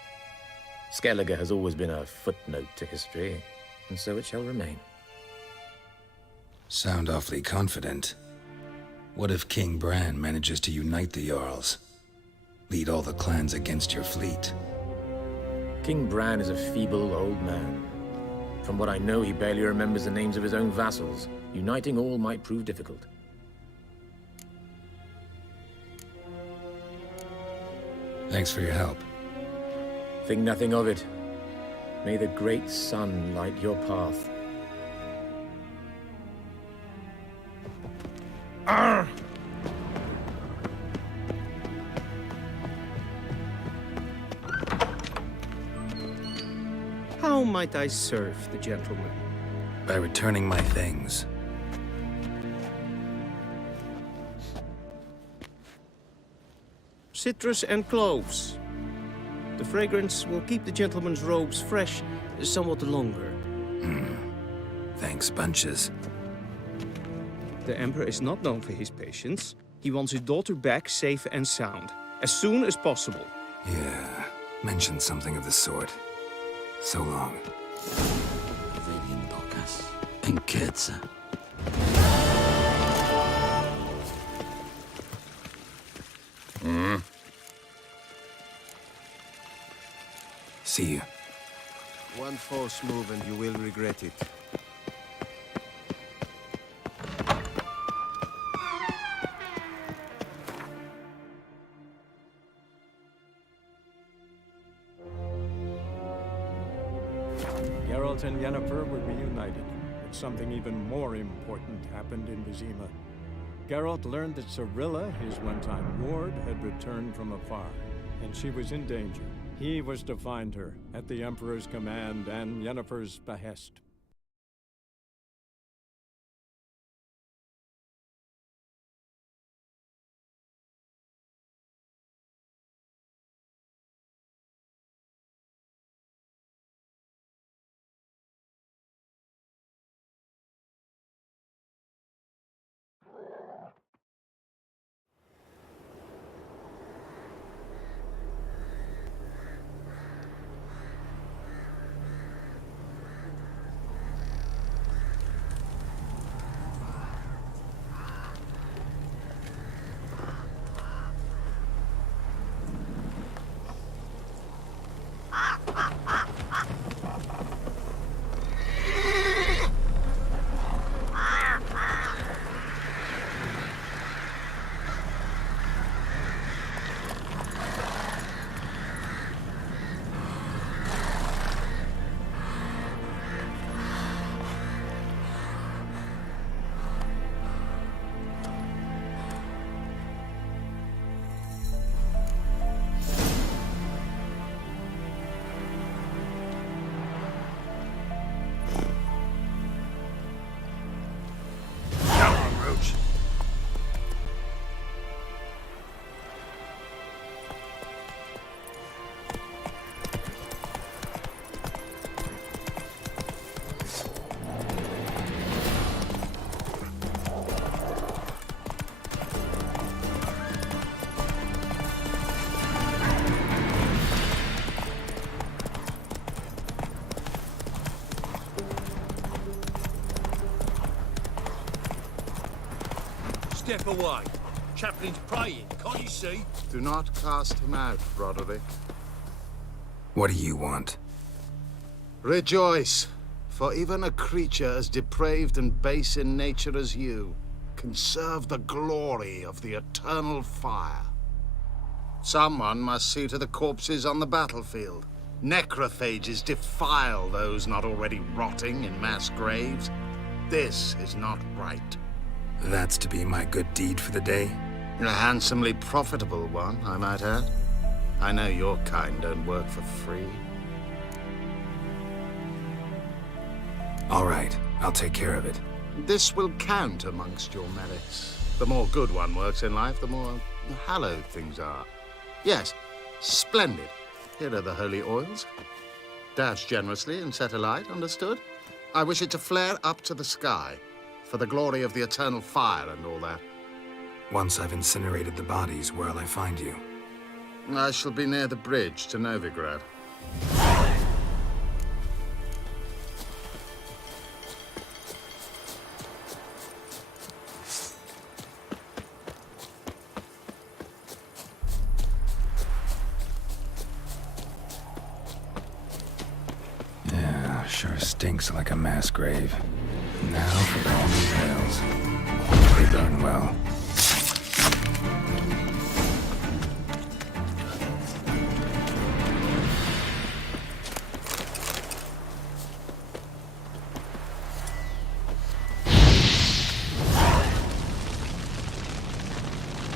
Skellige has always been a footnote to history, and so it shall remain. Sound awfully confident. What if King Bran manages to unite the Jarls? Lead all the clans against your fleet? King Bran is a feeble old man. From what I know, he barely remembers the names of his own vassals. Uniting all might prove difficult. Thanks for your help. Think nothing of it. May the great sun light your path. Arr! How might I serve the gentleman? By returning my things. Citrus and cloves. The fragrance will keep the gentleman's robes fresh somewhat longer. Thanks, bunches. The Emperor is not known for his patience. He wants his daughter back safe and sound, as soon as possible. Yeah, mentioned something of the sort. So long. Vedian pocas. Enquetza. See you. One false move and you will regret it. Geralt and Yennefer were reunited, but something even more important happened in Vizima. Geralt learned that Cirilla, his one-time ward, had returned from afar, and she was in danger. He was to find her, at the Emperor's command and Yennefer's behest. Step away. Chaplain's praying, can't you see? Do not cast him out, Broderick. What do you want? Rejoice, for even a creature as depraved and base in nature as you can serve the glory of the eternal fire. Someone must see to the corpses on the battlefield. Necrophages defile those not already rotting in mass graves. This is not right. That's to be my good deed for the day? A handsomely profitable one, I might add. I know your kind don't work for free. All right, I'll take care of it. This will count amongst your merits. The more good one works in life, the more hallowed things are. Yes, splendid. Here are the holy oils. Dash generously and set alight, understood? I wish it to flare up to the sky, for the glory of the eternal fire and all that. Once I've incinerated the bodies, where'll I find you? I shall be near the bridge to Novigrad. Yeah, sure stinks like a mass grave. Now for the holy rails. They burn well.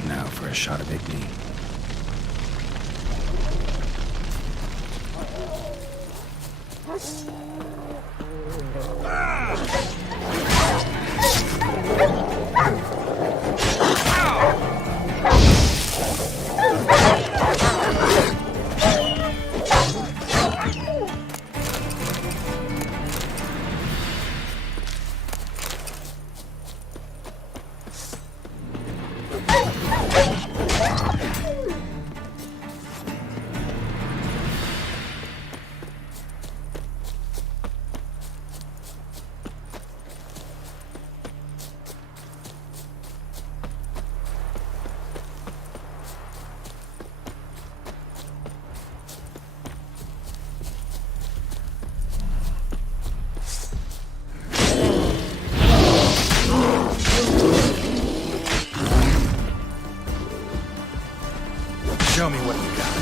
Now for a shot of Igni. Show me what you got.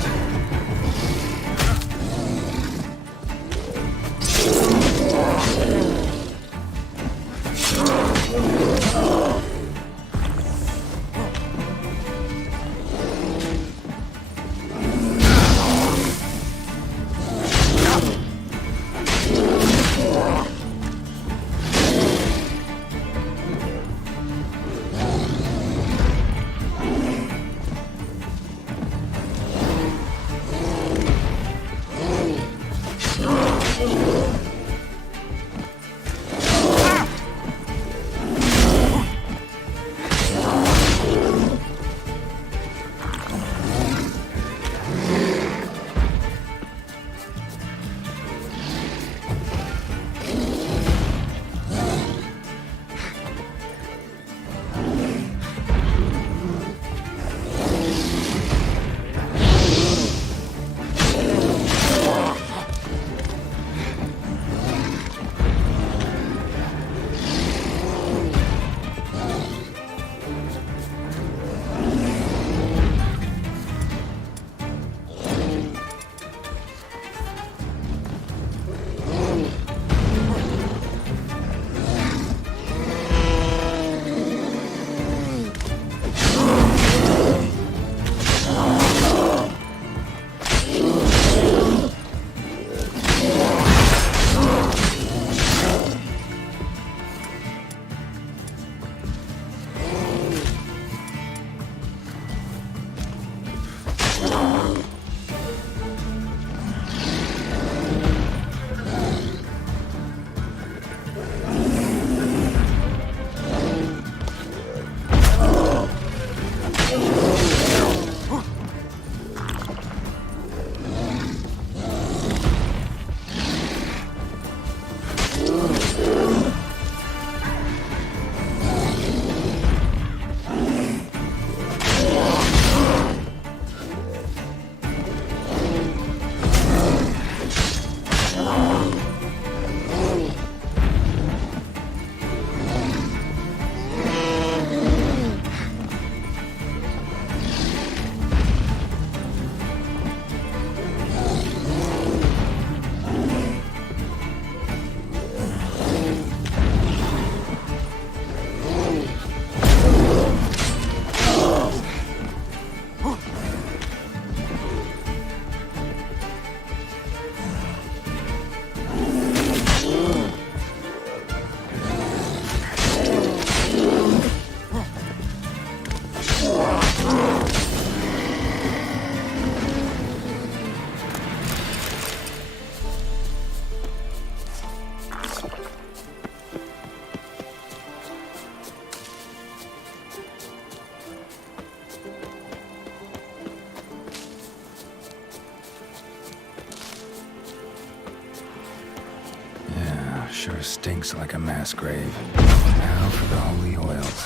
Sure stinks like a mass grave. Now for the holy oils.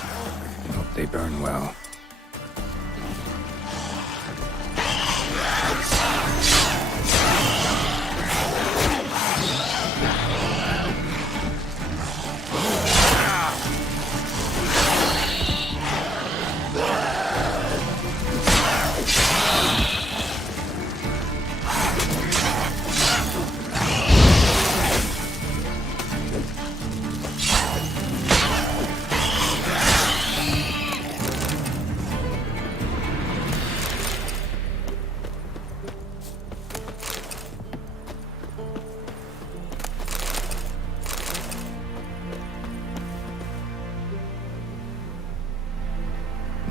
Hope they burn well.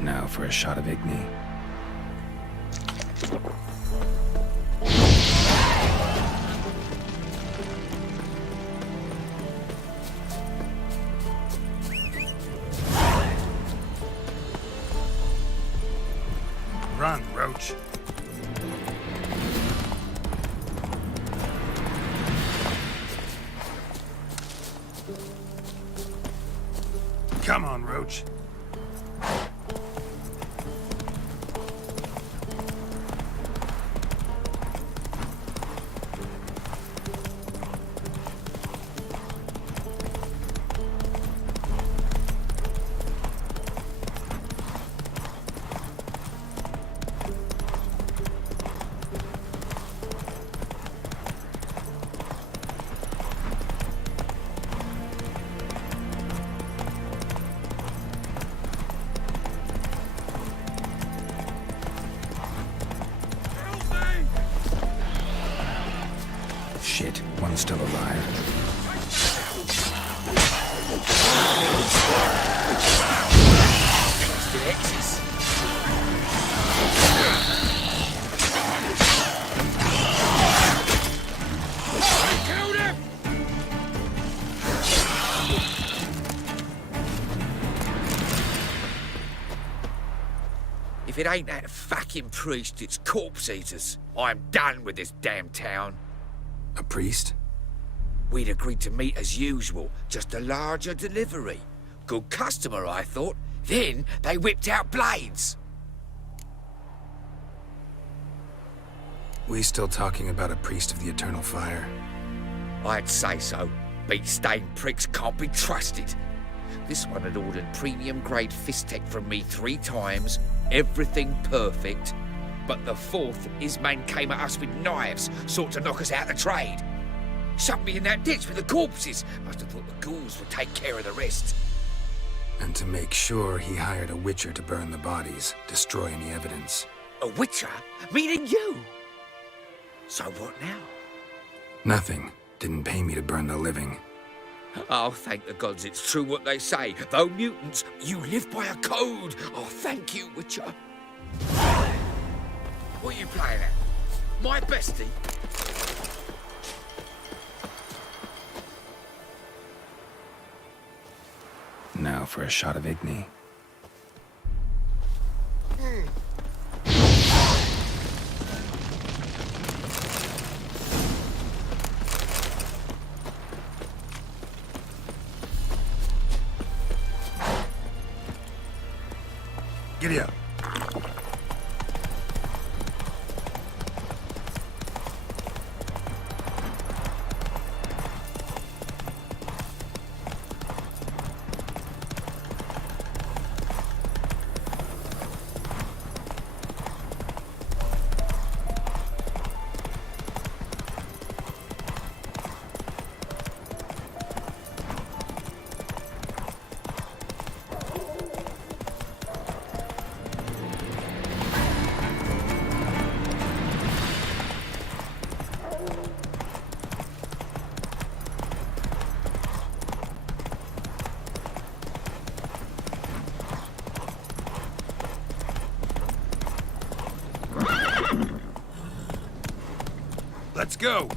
Now for a shot of Igni. Run, Roach. Come on, Roach. Shit, one's still alive. If it ain't that fucking priest, it's corpse eaters. I'm done with this damn town. A priest? We'd agreed to meet as usual, just a larger delivery. Good customer, I thought. Then they whipped out blades. We still talking about a priest of the eternal fire? I'd say so. Beat-stained pricks can't be trusted. This one had ordered premium-grade fist-tech from me 3 times, everything perfect. But the 4th, his men came at us with knives, sought to knock us out of trade. Shoved me in that ditch with the corpses. Must have thought the ghouls would take care of the rest. And to make sure, he hired a witcher to burn the bodies, destroy any evidence. A witcher? Meaning you? So what now? Nothing. Didn't pay me to burn the living. Oh, thank the gods it's true what they say. Though mutants, you live by a code. Oh, thank you, Witcher. What are you playing at? My bestie? Now for a shot of Igni. Giddy up. Let's go!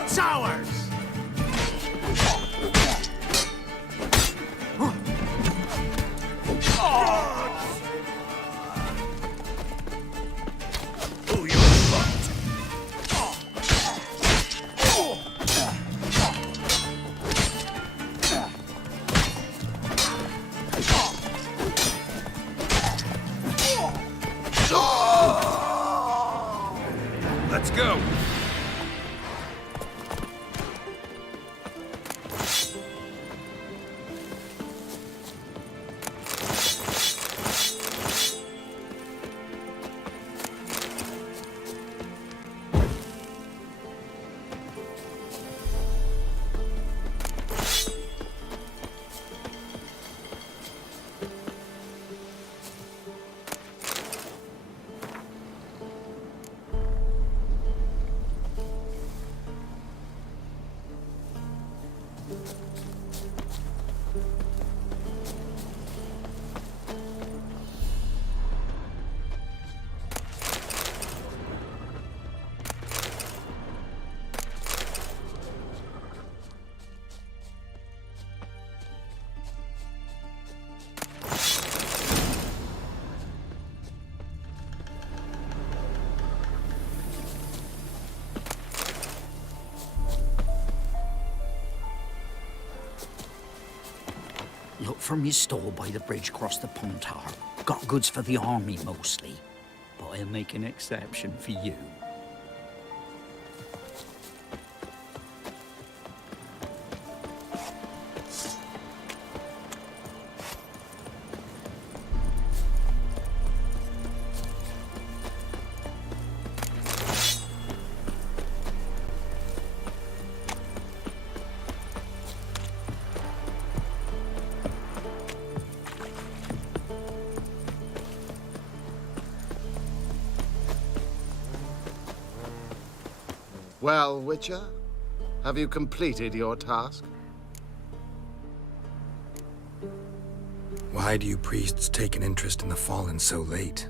Once ours! Oh, you're fucked. Let's go! Look from your store by the bridge across the Pontar. Got goods for the army mostly, but I'll make an exception for you. Well, Witcher, have you completed your task? Why do you priests take an interest in the fallen so late?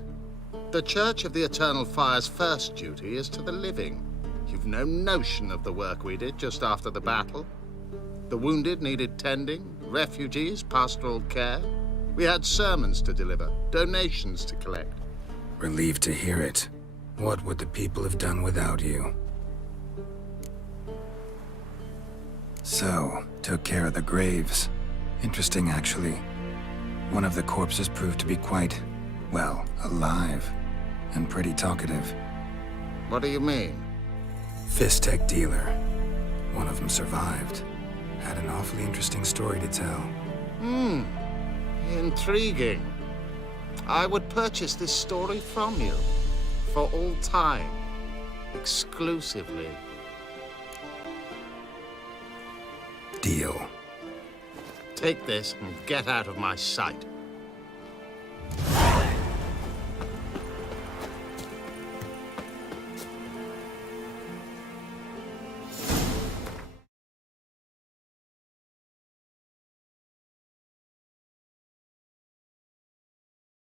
The Church of the Eternal Fire's first duty is to the living. You've no notion of the work we did just after the battle. The wounded needed tending, refugees, pastoral care. We had sermons to deliver, donations to collect. Relieved to hear it. What would the people have done without you? So, took care of the graves. Interesting, actually. One of the corpses proved to be quite, well, alive. And pretty talkative. What do you mean? Fist tech dealer. One of them survived. Had an awfully interesting story to tell. Intriguing. I would purchase this story from you. For all time. Exclusively. Deal. Take this and get out of my sight.